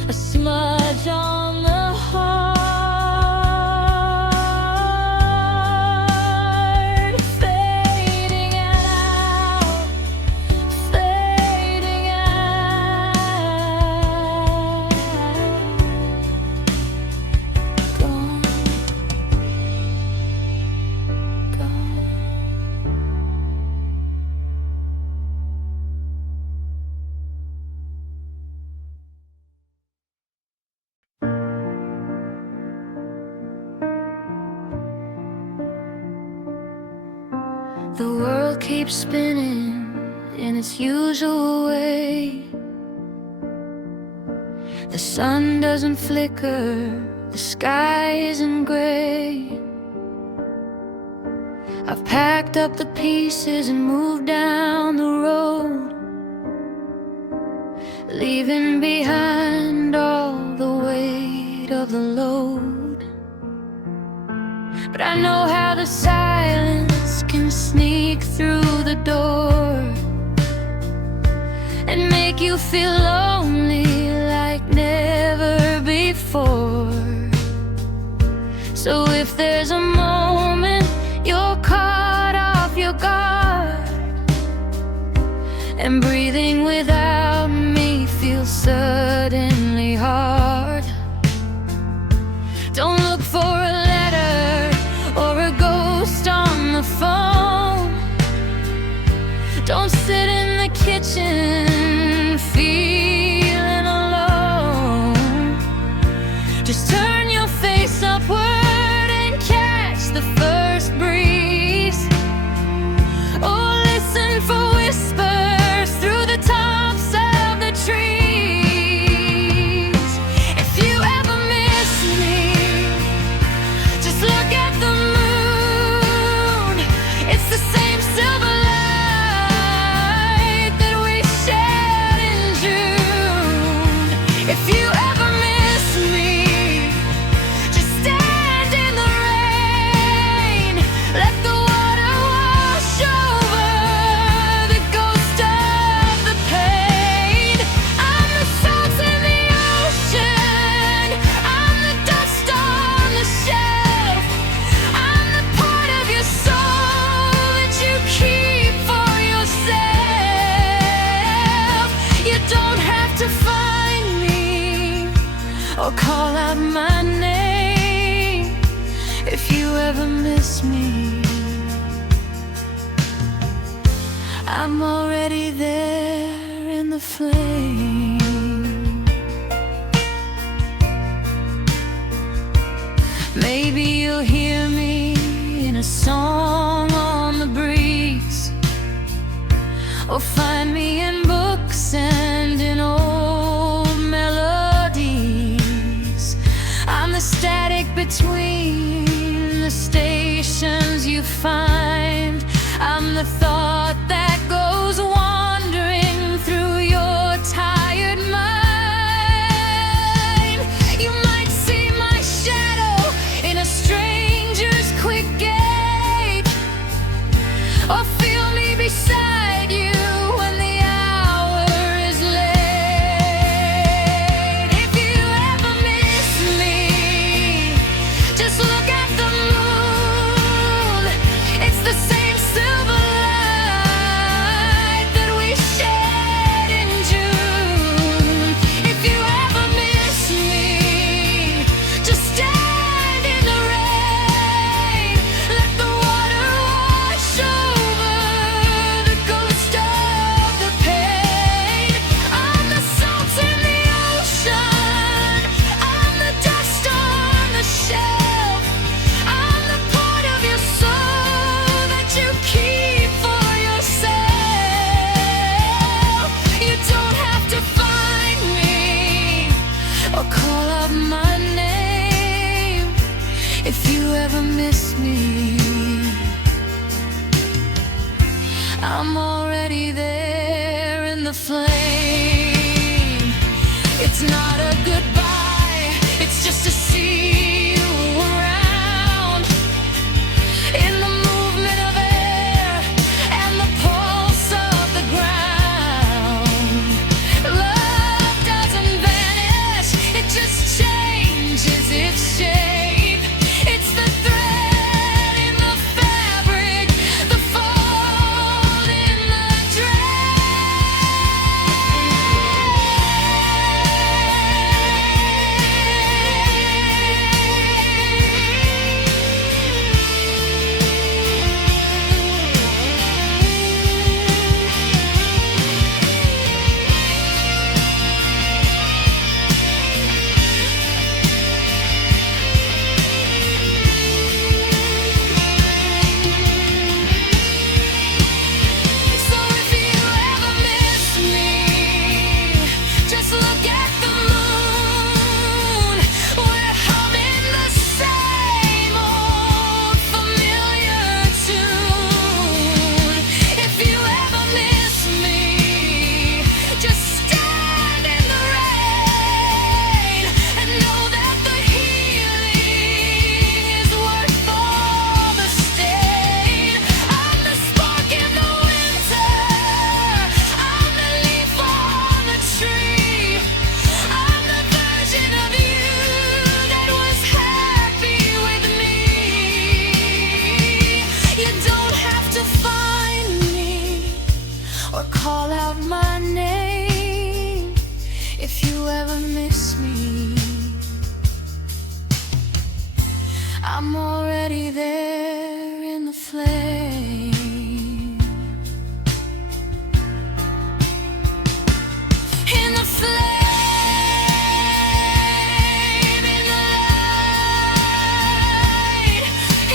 a smudge on the heart, fading out, fading out, gone, gone. The world keeps spinning in its usual way. The sun doesn't flicker, the sky isn't gray. I've packed up the pieces and moved down the road, leaving behind all the weight of the load. But I know how the silence can sneak through the door and make you feel lonely like never before. So if there's a moment you're caught off your guard and breathing without me feels suddenly hard, don't look for a letter or a ghost on the phone. Don't sit in the kitchen feeling alone. Just turn your face upward and catch the first breeze, or listen for whispers through the tops of the trees. If you ever miss me, just look at the moon. It's the same silver light that we shared in June. If you ever miss me, just stand in the rain. Let the water wash over the ghost of the pain. I'm the salt in the ocean, I'm the dust on the shelf, I'm the part of your soul that you keep for yourself. You don't have to find me or call out my name if you ever miss me. I'm already there in the flame. Maybe you'll hear me in a song on the breeze, or find me in books and in old melodies. I'm the static between the stations you find. I'm the thought that goes wandering through your tired mind. You might see my shadow in a stranger's quick gait, or feel me beside you when the hour is late. If you ever miss me, just look at the moon. It's the same silver light that we shared in June. If you ever miss me, just stand in the rain. Let the water wash over the ghost of the pain. I'm the salt in the ocean, I'm the dust on the shelf, I'm the part of your soul that you keep for yourself. You don't have to find me or call out my name if you ever miss me. I'm already there in the flame. It's not a goodbye, it's just to see you around, in the movement of air and the pulse of the ground. Love doesn't vanish, I'm already there in the flame. In the flame, in the light,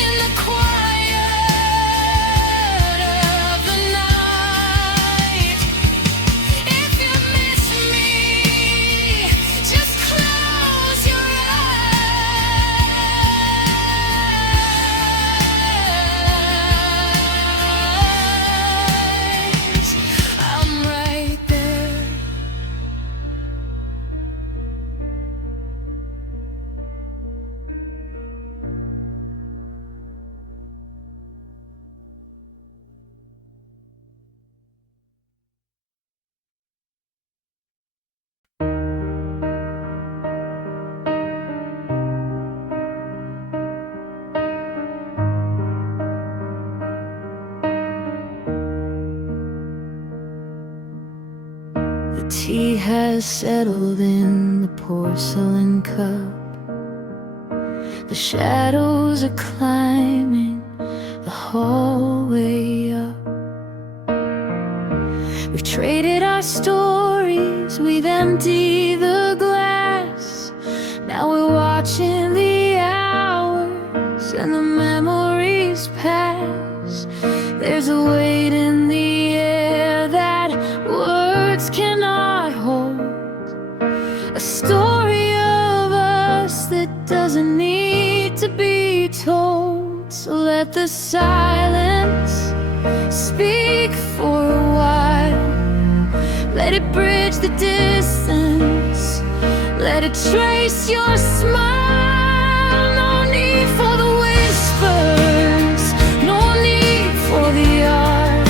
in the quiet of the night. If you miss me, just close your eyes. I'm right there. The tea has settled in the porcelain cup. The shadows are climbing the hallway up. We've traded our stories, we've emptied the glass. Now we're watching the hours and the memories pass. There's a weight in the air that words cannot hold. A story of us that doesn't need to be told. So let the silence speak for a while. Let it bridge the distance. Let it trace your smile. No need for the whispers, no need for the art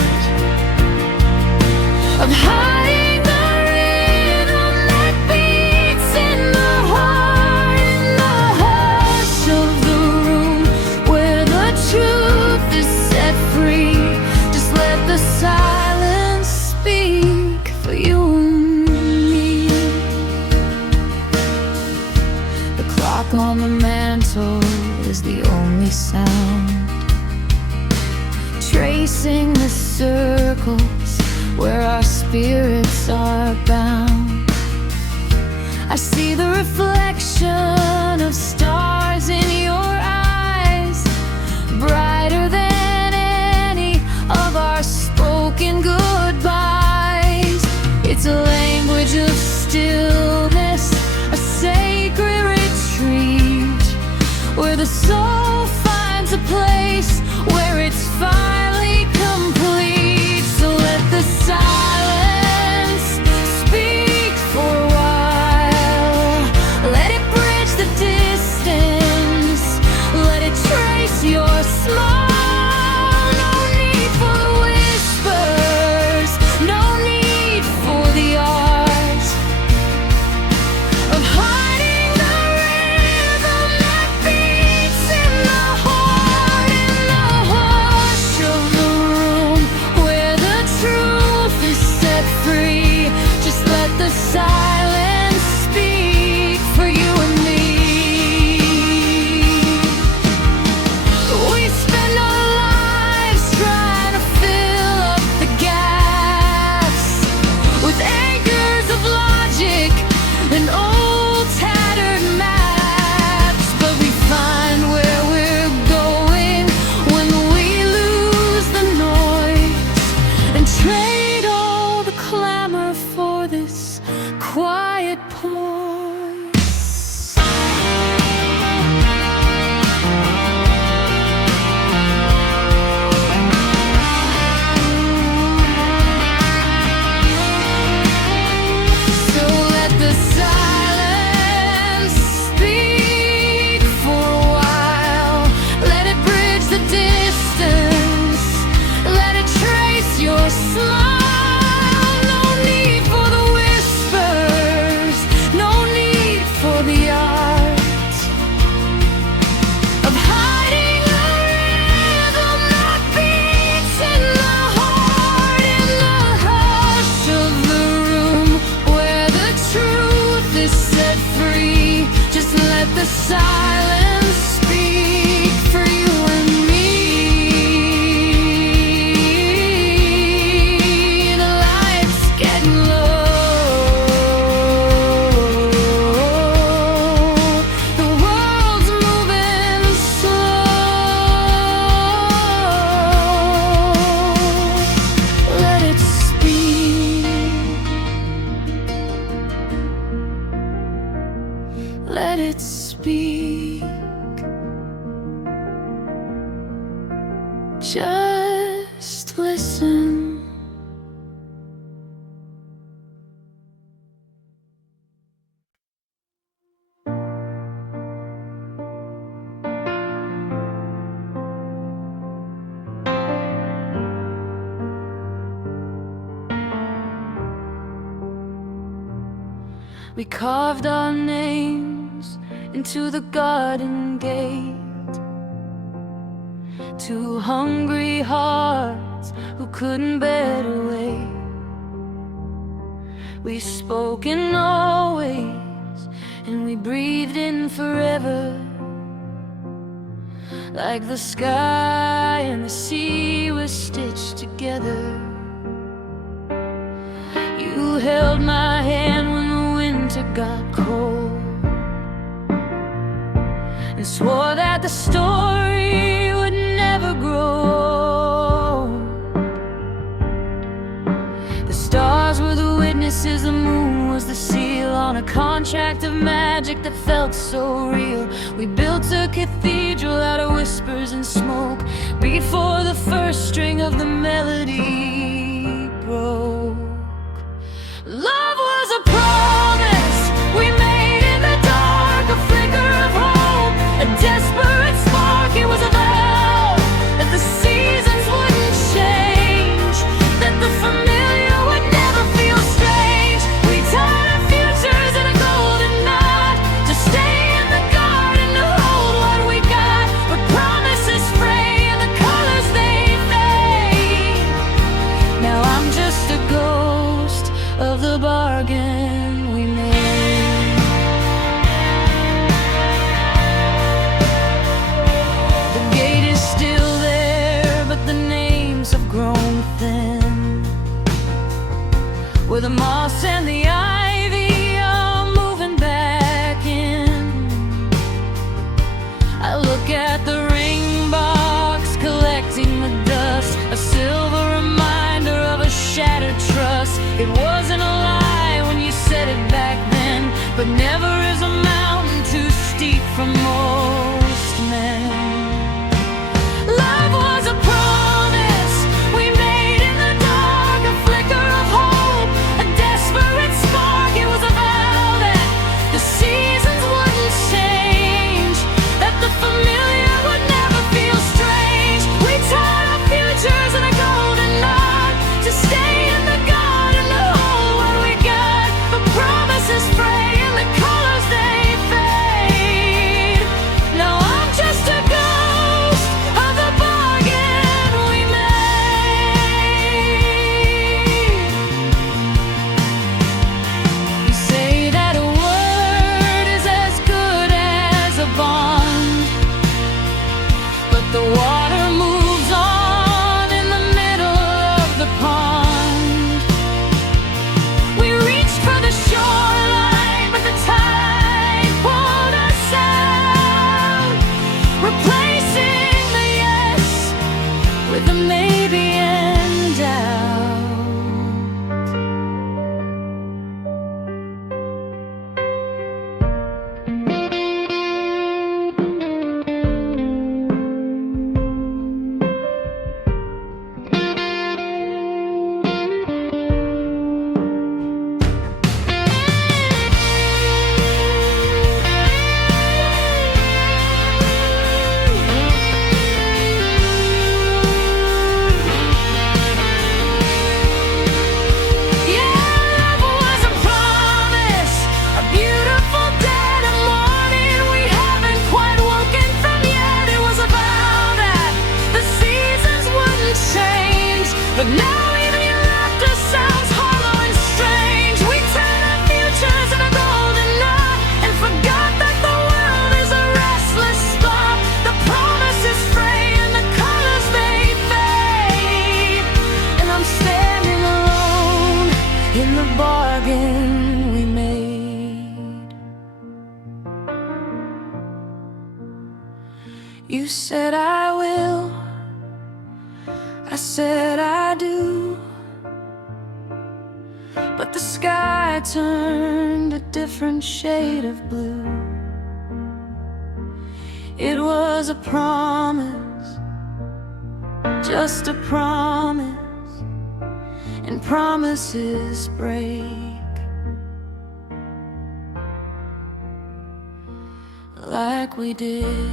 of hiding the rhythm that beats in the heart, in the hush of the room where the truth is set free. Just let the silence speak for you and me. The clock on the mantle is the only sound, tracing the circles where our spirits are bound. I see the reflection of stars in your eyes, brighter than any of our spoken goodbyes. It's a language of stillness, a sacred retreat, where the soul finds a place where it's finally complete. So let the silence speak for a while. Let it bridge the distance. Let it trace your smile. No need for the whispers, no need for the art of hiding the rhythm that beats in the heart, in the hush of the room where the truth is set free. Just let the silence speak for you and me. We spend our lives trying to fill up the gaps with anchors of logic and old tattered maps. But we find where we're going when we lose the noise and trade all the clamor for this quiet poise. So let the silence speak for a while. Let it bridge the distance. Let it trace your smile. No need for the whispers, no need for the art of hiding the rhythm that beats in the heart, in the hush of the room where the truth is set free. Just let the silence speak. let it speak. Just listen. We carved our names into the garden gate. Two hungry hearts who couldn't bear to wait. We spoke in always, and we breathed in forever. Like the sky and the sea were stitched together. You held my hand when the winter got cold, and swore that the story would never grow old. The stars were the witnesses, the moon was the seal on a contract of magic that felt so real. We built a cathedral out of whispers and smoke before the first string of the melody broke. Love was a promise we made in the dark, a flicker of hope, a desperate spark. It was a vow that the seasons wouldn't change, that the familiar would never feel strange. We tied our futures in a golden knot, to stay in the garden, to hold what we got. But promises fray and the colors they fade. Now I'm just a ghost of the bargain we made. The gate is still there, but the names have grown thin, where the moss and the ivy are moving back in. I look at the ring box collecting the dust, a silver reminder of a shattered trust. It wasn't a lie when you said it back then, but never is a mountain too steep for most men. Love was a promise we made in the dark, a flicker of hope, a desperate spark. It was a vow that the seasons wouldn't change, that the familiar would never feel strange. We tied our futures in a golden knot, to stay in the garden, to hold what we got. But promises fray and the colors they fade. Now I'm just a ghost of the bargain we made. You say that a word is as good as a bond, but the water moves on in the middle of the pond. We reached for the shoreline, but the tide pulled us out, replacing the yes with the maybe and doubt. But now even your laughter sounds hollow and strange. We tied our futures in a golden knot, and forgot that the world is a restless spot. The promises fray and the colors they fade, and I'm standing alone in the bargain we made. You said I will, I said I do, but the sky turned a different shade of blue. It was a promise, just a promise, and promises break, like we did.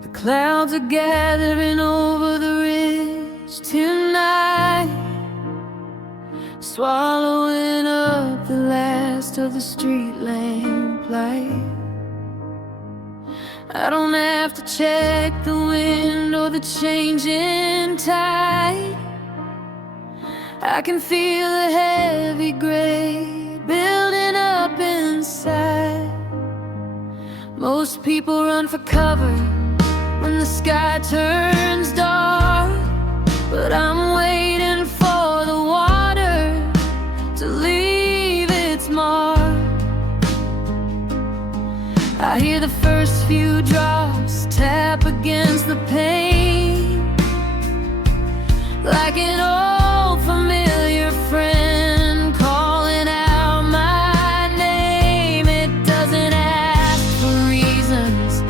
The clouds are gathering over the ridge tonight, swallowing up the last of the street lamp light. I don't have to check the wind or the changing tide. I can feel a heavy gray building up inside. Most people run for cover when the sky turns dark, but I'm waiting for the water to leave its mark. I hear the first few drops tap against the pane, like an old familiar friend calling out my name. It doesn't ask for reasons,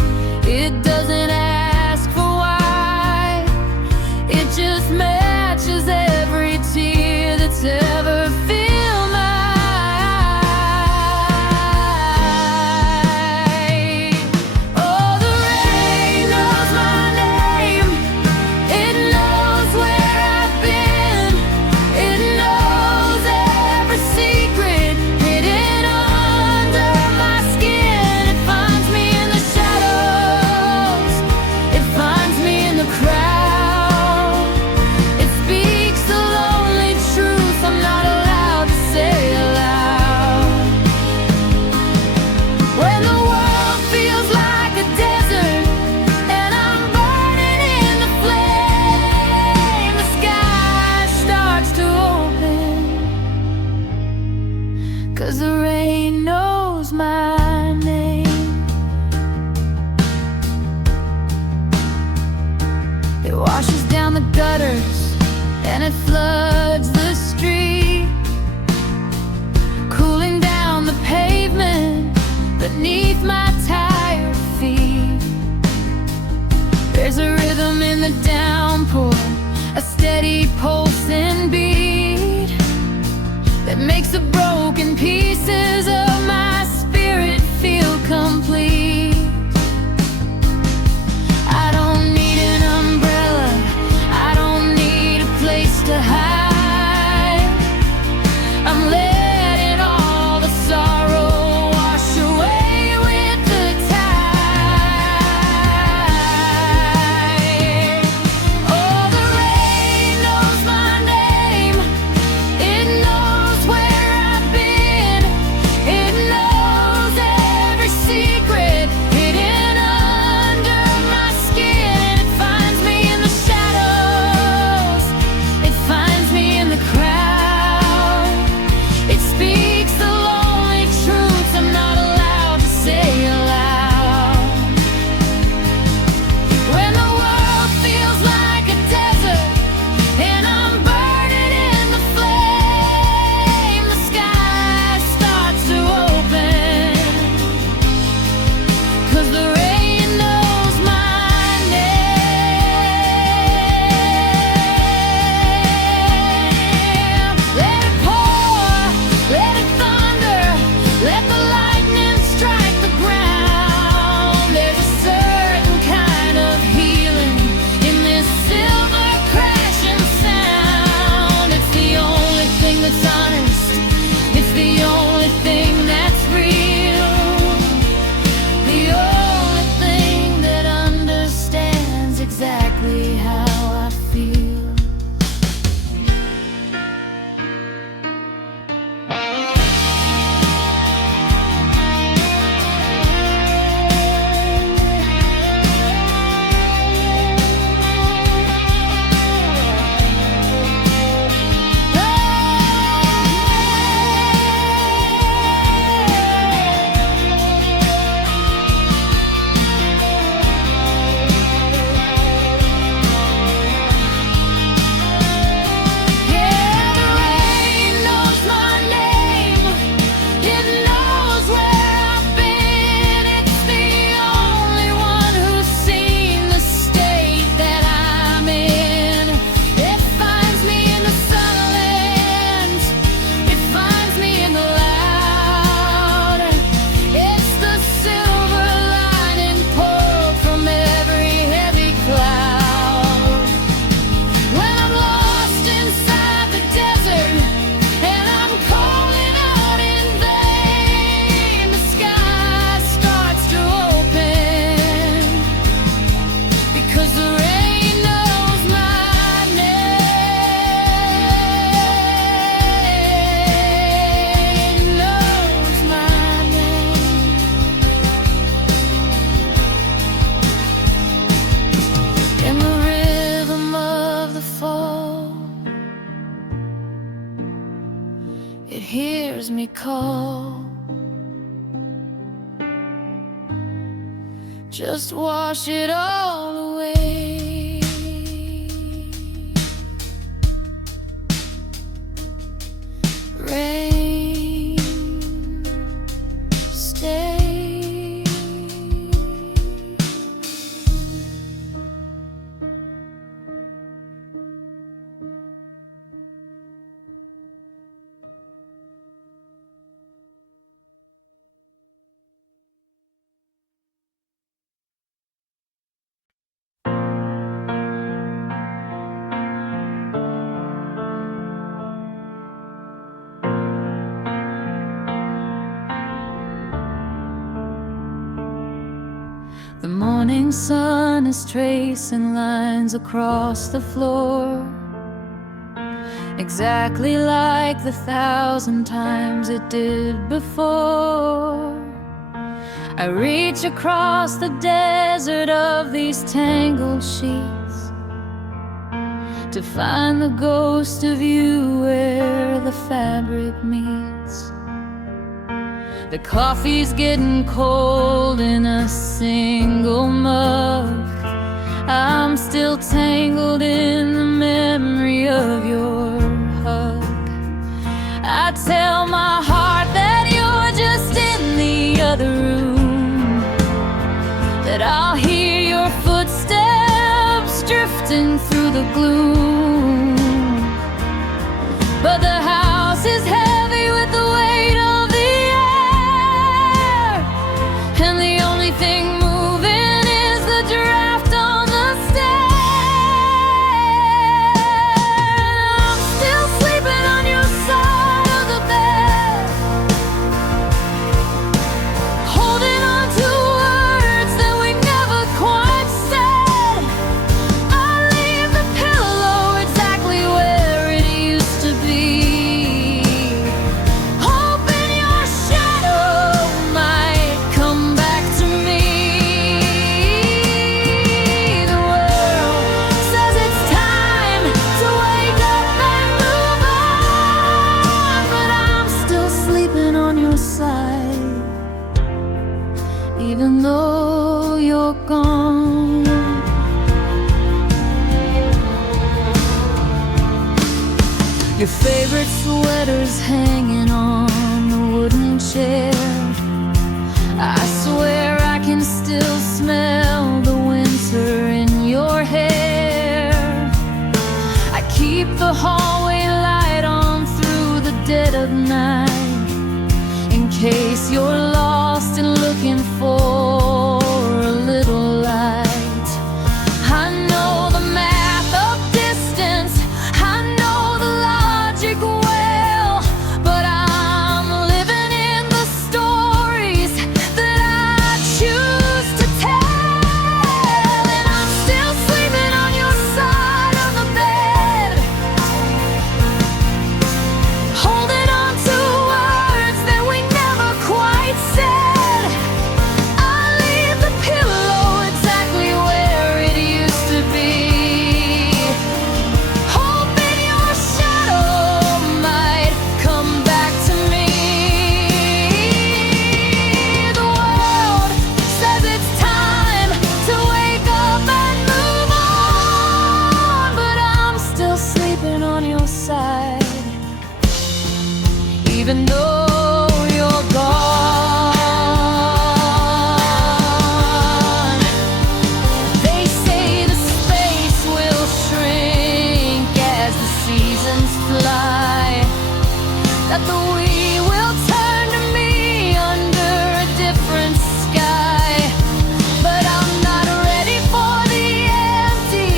it doesn't ask for why. It just matches every tear that's ever filled my eye. Oh, the rain knows my name, it knows where I've been, it knows every secret hidden under my skin. It finds me in the shadows, it finds me in the crowd. It speaks the lonely truth I'm not allowed to say aloud. When the world feels like a desert and I'm burning in the flame, the sky starts to open, 'cause the rain knows my name. It washes down the gutters and it floods the street, cooling down the pavement beneath my tired feet. There's a rhythm in the downpour, a steady pulsing beat that makes the broken pieces of my spirit feel complete. I don't need an umbrella, I don't need a place to hide. I'm letting all the sorrow wash away with the tide. Oh, the rain knows my name, it knows where I've been, it knows every secret hears me call. Just wash it all away. Rain, stay. The morning sun is tracing lines across the floor, exactly like the 1,000 times it did before. I reach across the desert of these tangled sheets to find the ghost of you where the fabric meets. The coffee's getting cold in a single mug. I'm still tangled in the memory of your hug. I tell my heart that you're just in the other room, that I'll hear your footsteps drifting through the gloom. But the house is heavy with the weight of the air, and the only thing moving is the draft on the stair. I'm still sleeping on your side of the bed, holding on to words that we never quite said. I leave the pillow exactly where it used to be, hoping your shadow might come back to me. The world says it's time to wake up and move on, but I'm still sleeping on your side, even though you're gone. Your favorite sweater's hanging on the wooden chair. I swear I can still smell the winter in your hair. I keep the hallway light on through the dead of night, in case you're lost and looking for a little light. I know the math of distance, I know the logic well, but I'm living in the stories that I choose to tell. And I'm still sleeping on your side of the bed, holding on to words that we never quite said. I leave the pillow exactly where it used to be, hoping your shadow might come back to me. The world says it's time to wake up and move on, but I'm still sleeping on your side, even though you're gone. They say the space will shrink as the seasons fly, that the we will turn to me under a different sky. But I'm not ready for the empty,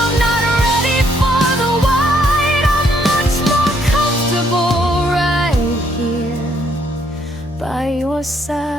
I'm not ready for the white. I'm much more comfortable right here by your side.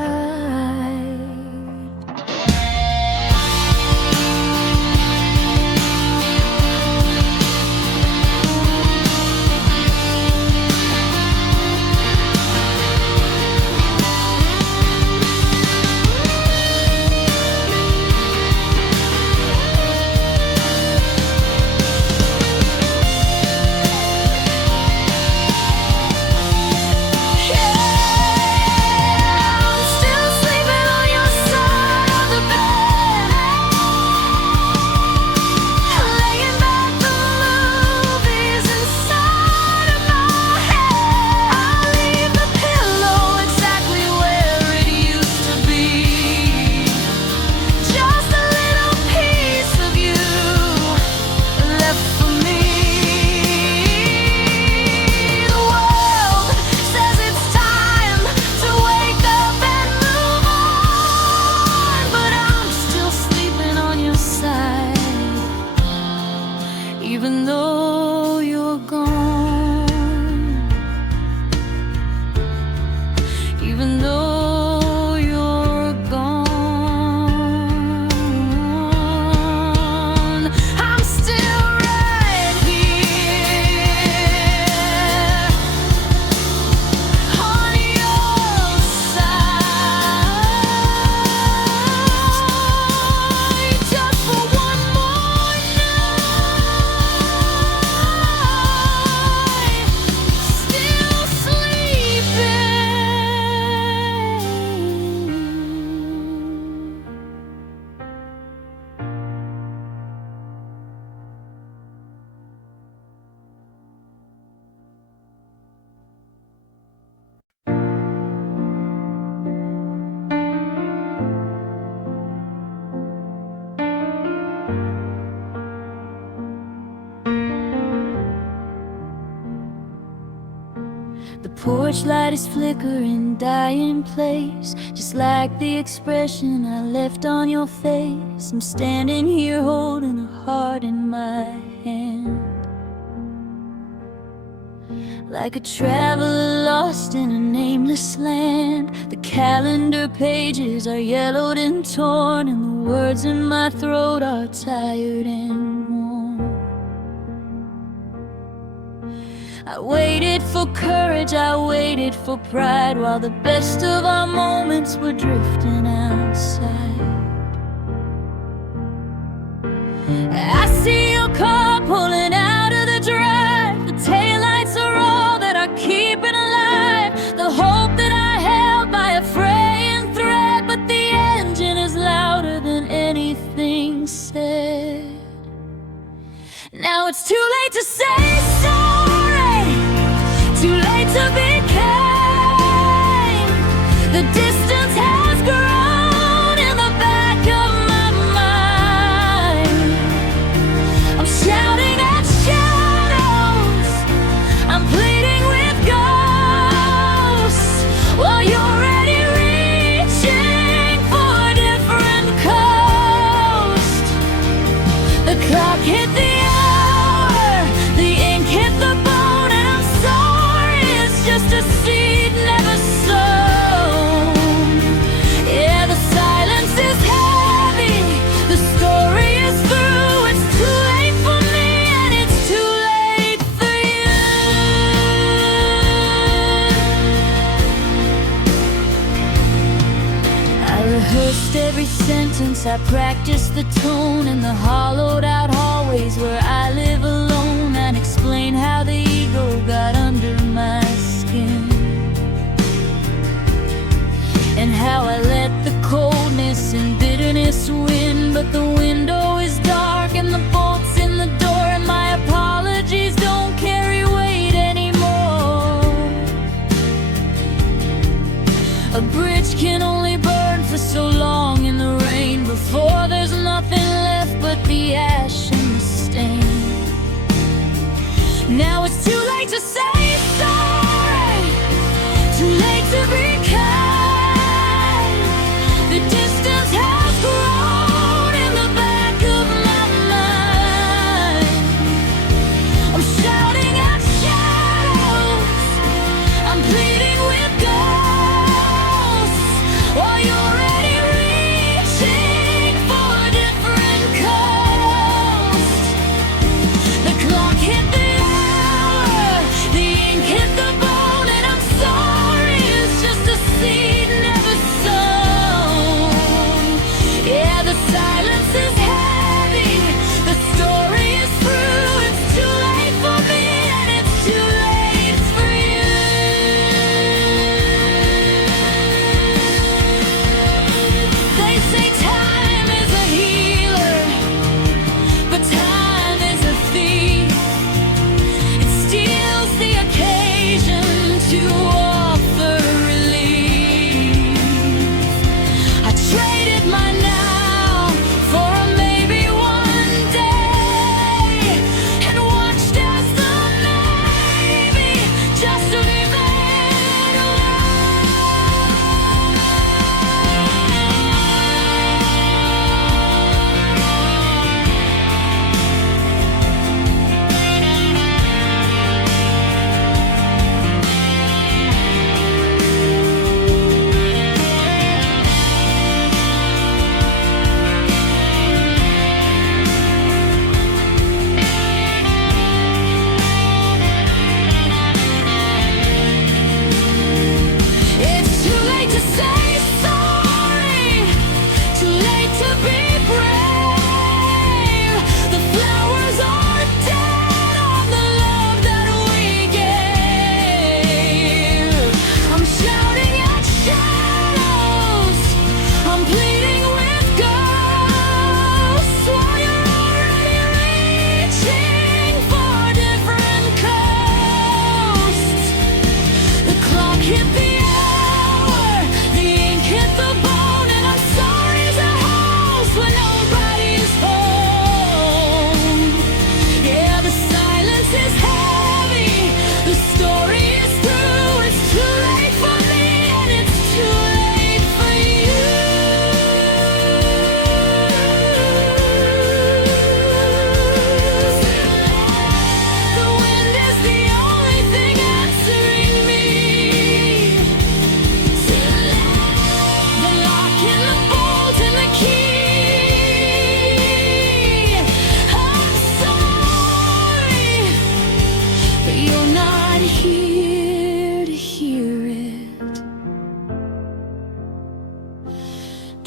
porch light is flickering, dying place, just like the expression I left on your face. I'm standing here holding a heart in my hand, like a traveler lost in a nameless land. The calendar pages are yellowed and torn, and the words in my throat are tired and worn. I waited for courage, I waited for pride, while the best of our moments were drifting outside. I see your car pulling out of the drive. The taillights are all that are keeping alive the hope that I held by a fraying thread. But the engine is louder than anything said. Now it's too late to say sorry, too late to be kind. The distance has grown in the back of my mind. I'm shouting at shadows, I'm pleading with ghosts, while you're already reaching for a different coast. The clock hit the hour, the ink hit the bone, and I'm sorry, it's just a seed never sown. Yeah, the silence is heavy, the story is through. It's too late for me and it's too late for you. I rehearsed every sentence, I practiced the tone in the hollowed out hallways where I live alone, and explain how the ego got under my skin, and how I let the coldness and bitterness win. But the window is dark and the bolts in the door, and my apologies don't carry weight anymore. A bridge can only burn for so long in the rain before there's nothing left but the ash and the stain. Now it's too late to say sorry, too late to be kind. The distance has grown in the back of my mind. I'm shouting at shadows, I'm pleading with ghosts, while you're already reaching for a different coast. The clock hit the hour,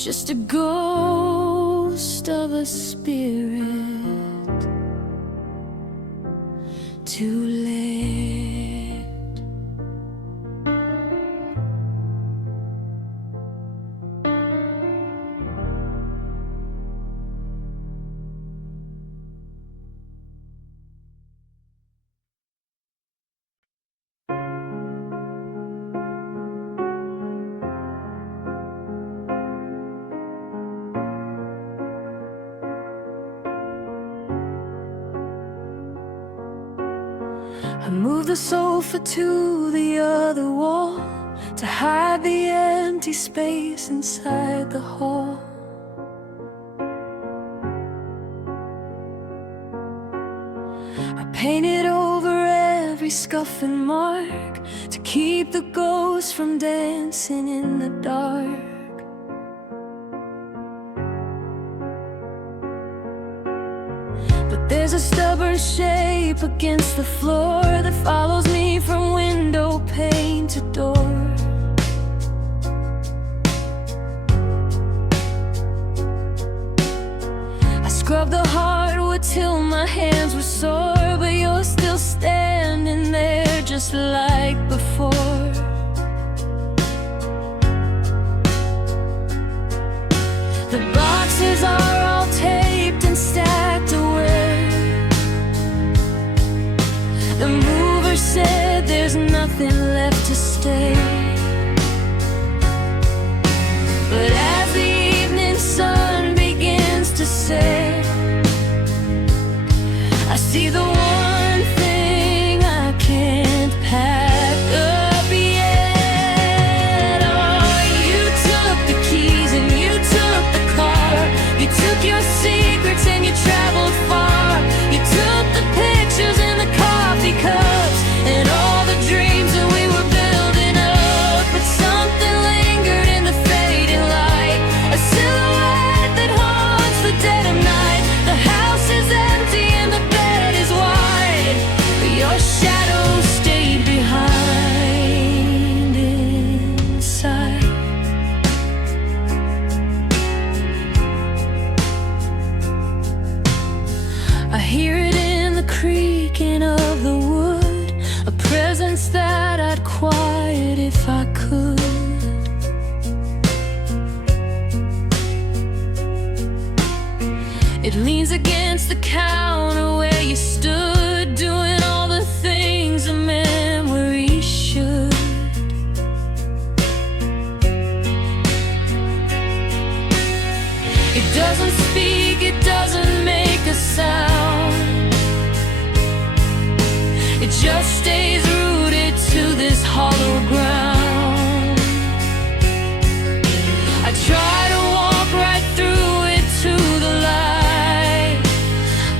just a ghost of a spirit. Too late. I moved the sofa to the other wall to hide the empty space inside the hall. I painted over every scuff and mark to keep the ghosts from dancing in the dark. But there's a stubborn shape against the floor that follows me from window pane to door. I scrubbed the hardwood till my hands were sore, but you're still standing there just like before. The boxes are all taped and stacked away. The mover said there's nothing left to stay. But as the evening sun begins to set, I see the one thing I can't pack up yet. Oh, you took the keys and you took the car. You took your secrets and you traveled far. You took the pictures and the coffee cups and all the dreams that we were building up. But something lingered in the fading light, a silhouette that haunts the dead of night. The house is empty and the bed is wide, but your shadow stayed behind inside. I hear it in the creaking of the wood, a presence that I'd quiet if I could. It leans against the counter where you stood, doing all the things a memory should. It doesn't speak, it doesn't make a sound. It just stays rooted to this hollow ground. I try to walk right through it to the light,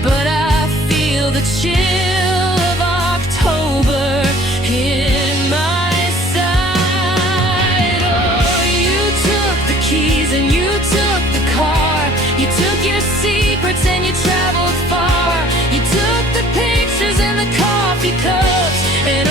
but I feel the chill of October in my side. Oh, you took the keys and you took the car. You took your secrets and you traveled far. You took the pictures and the coffee cups and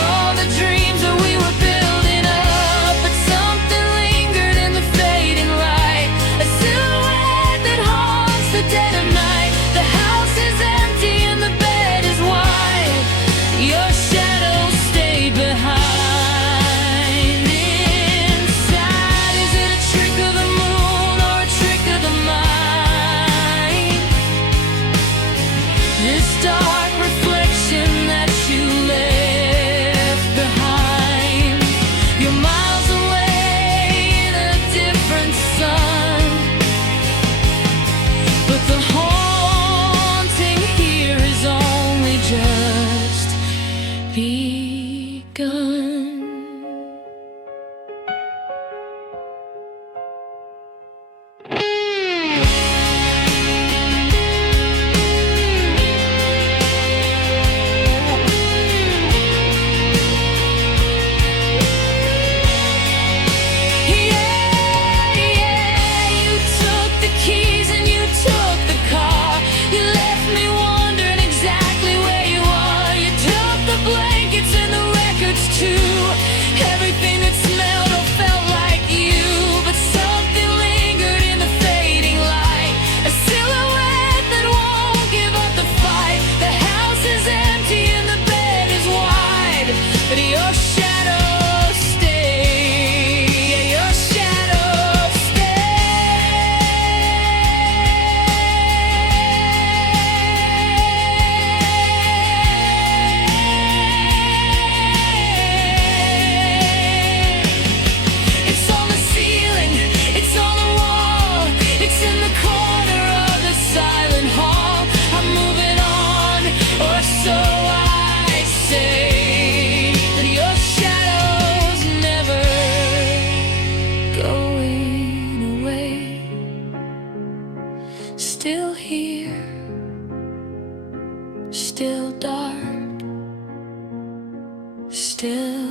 still.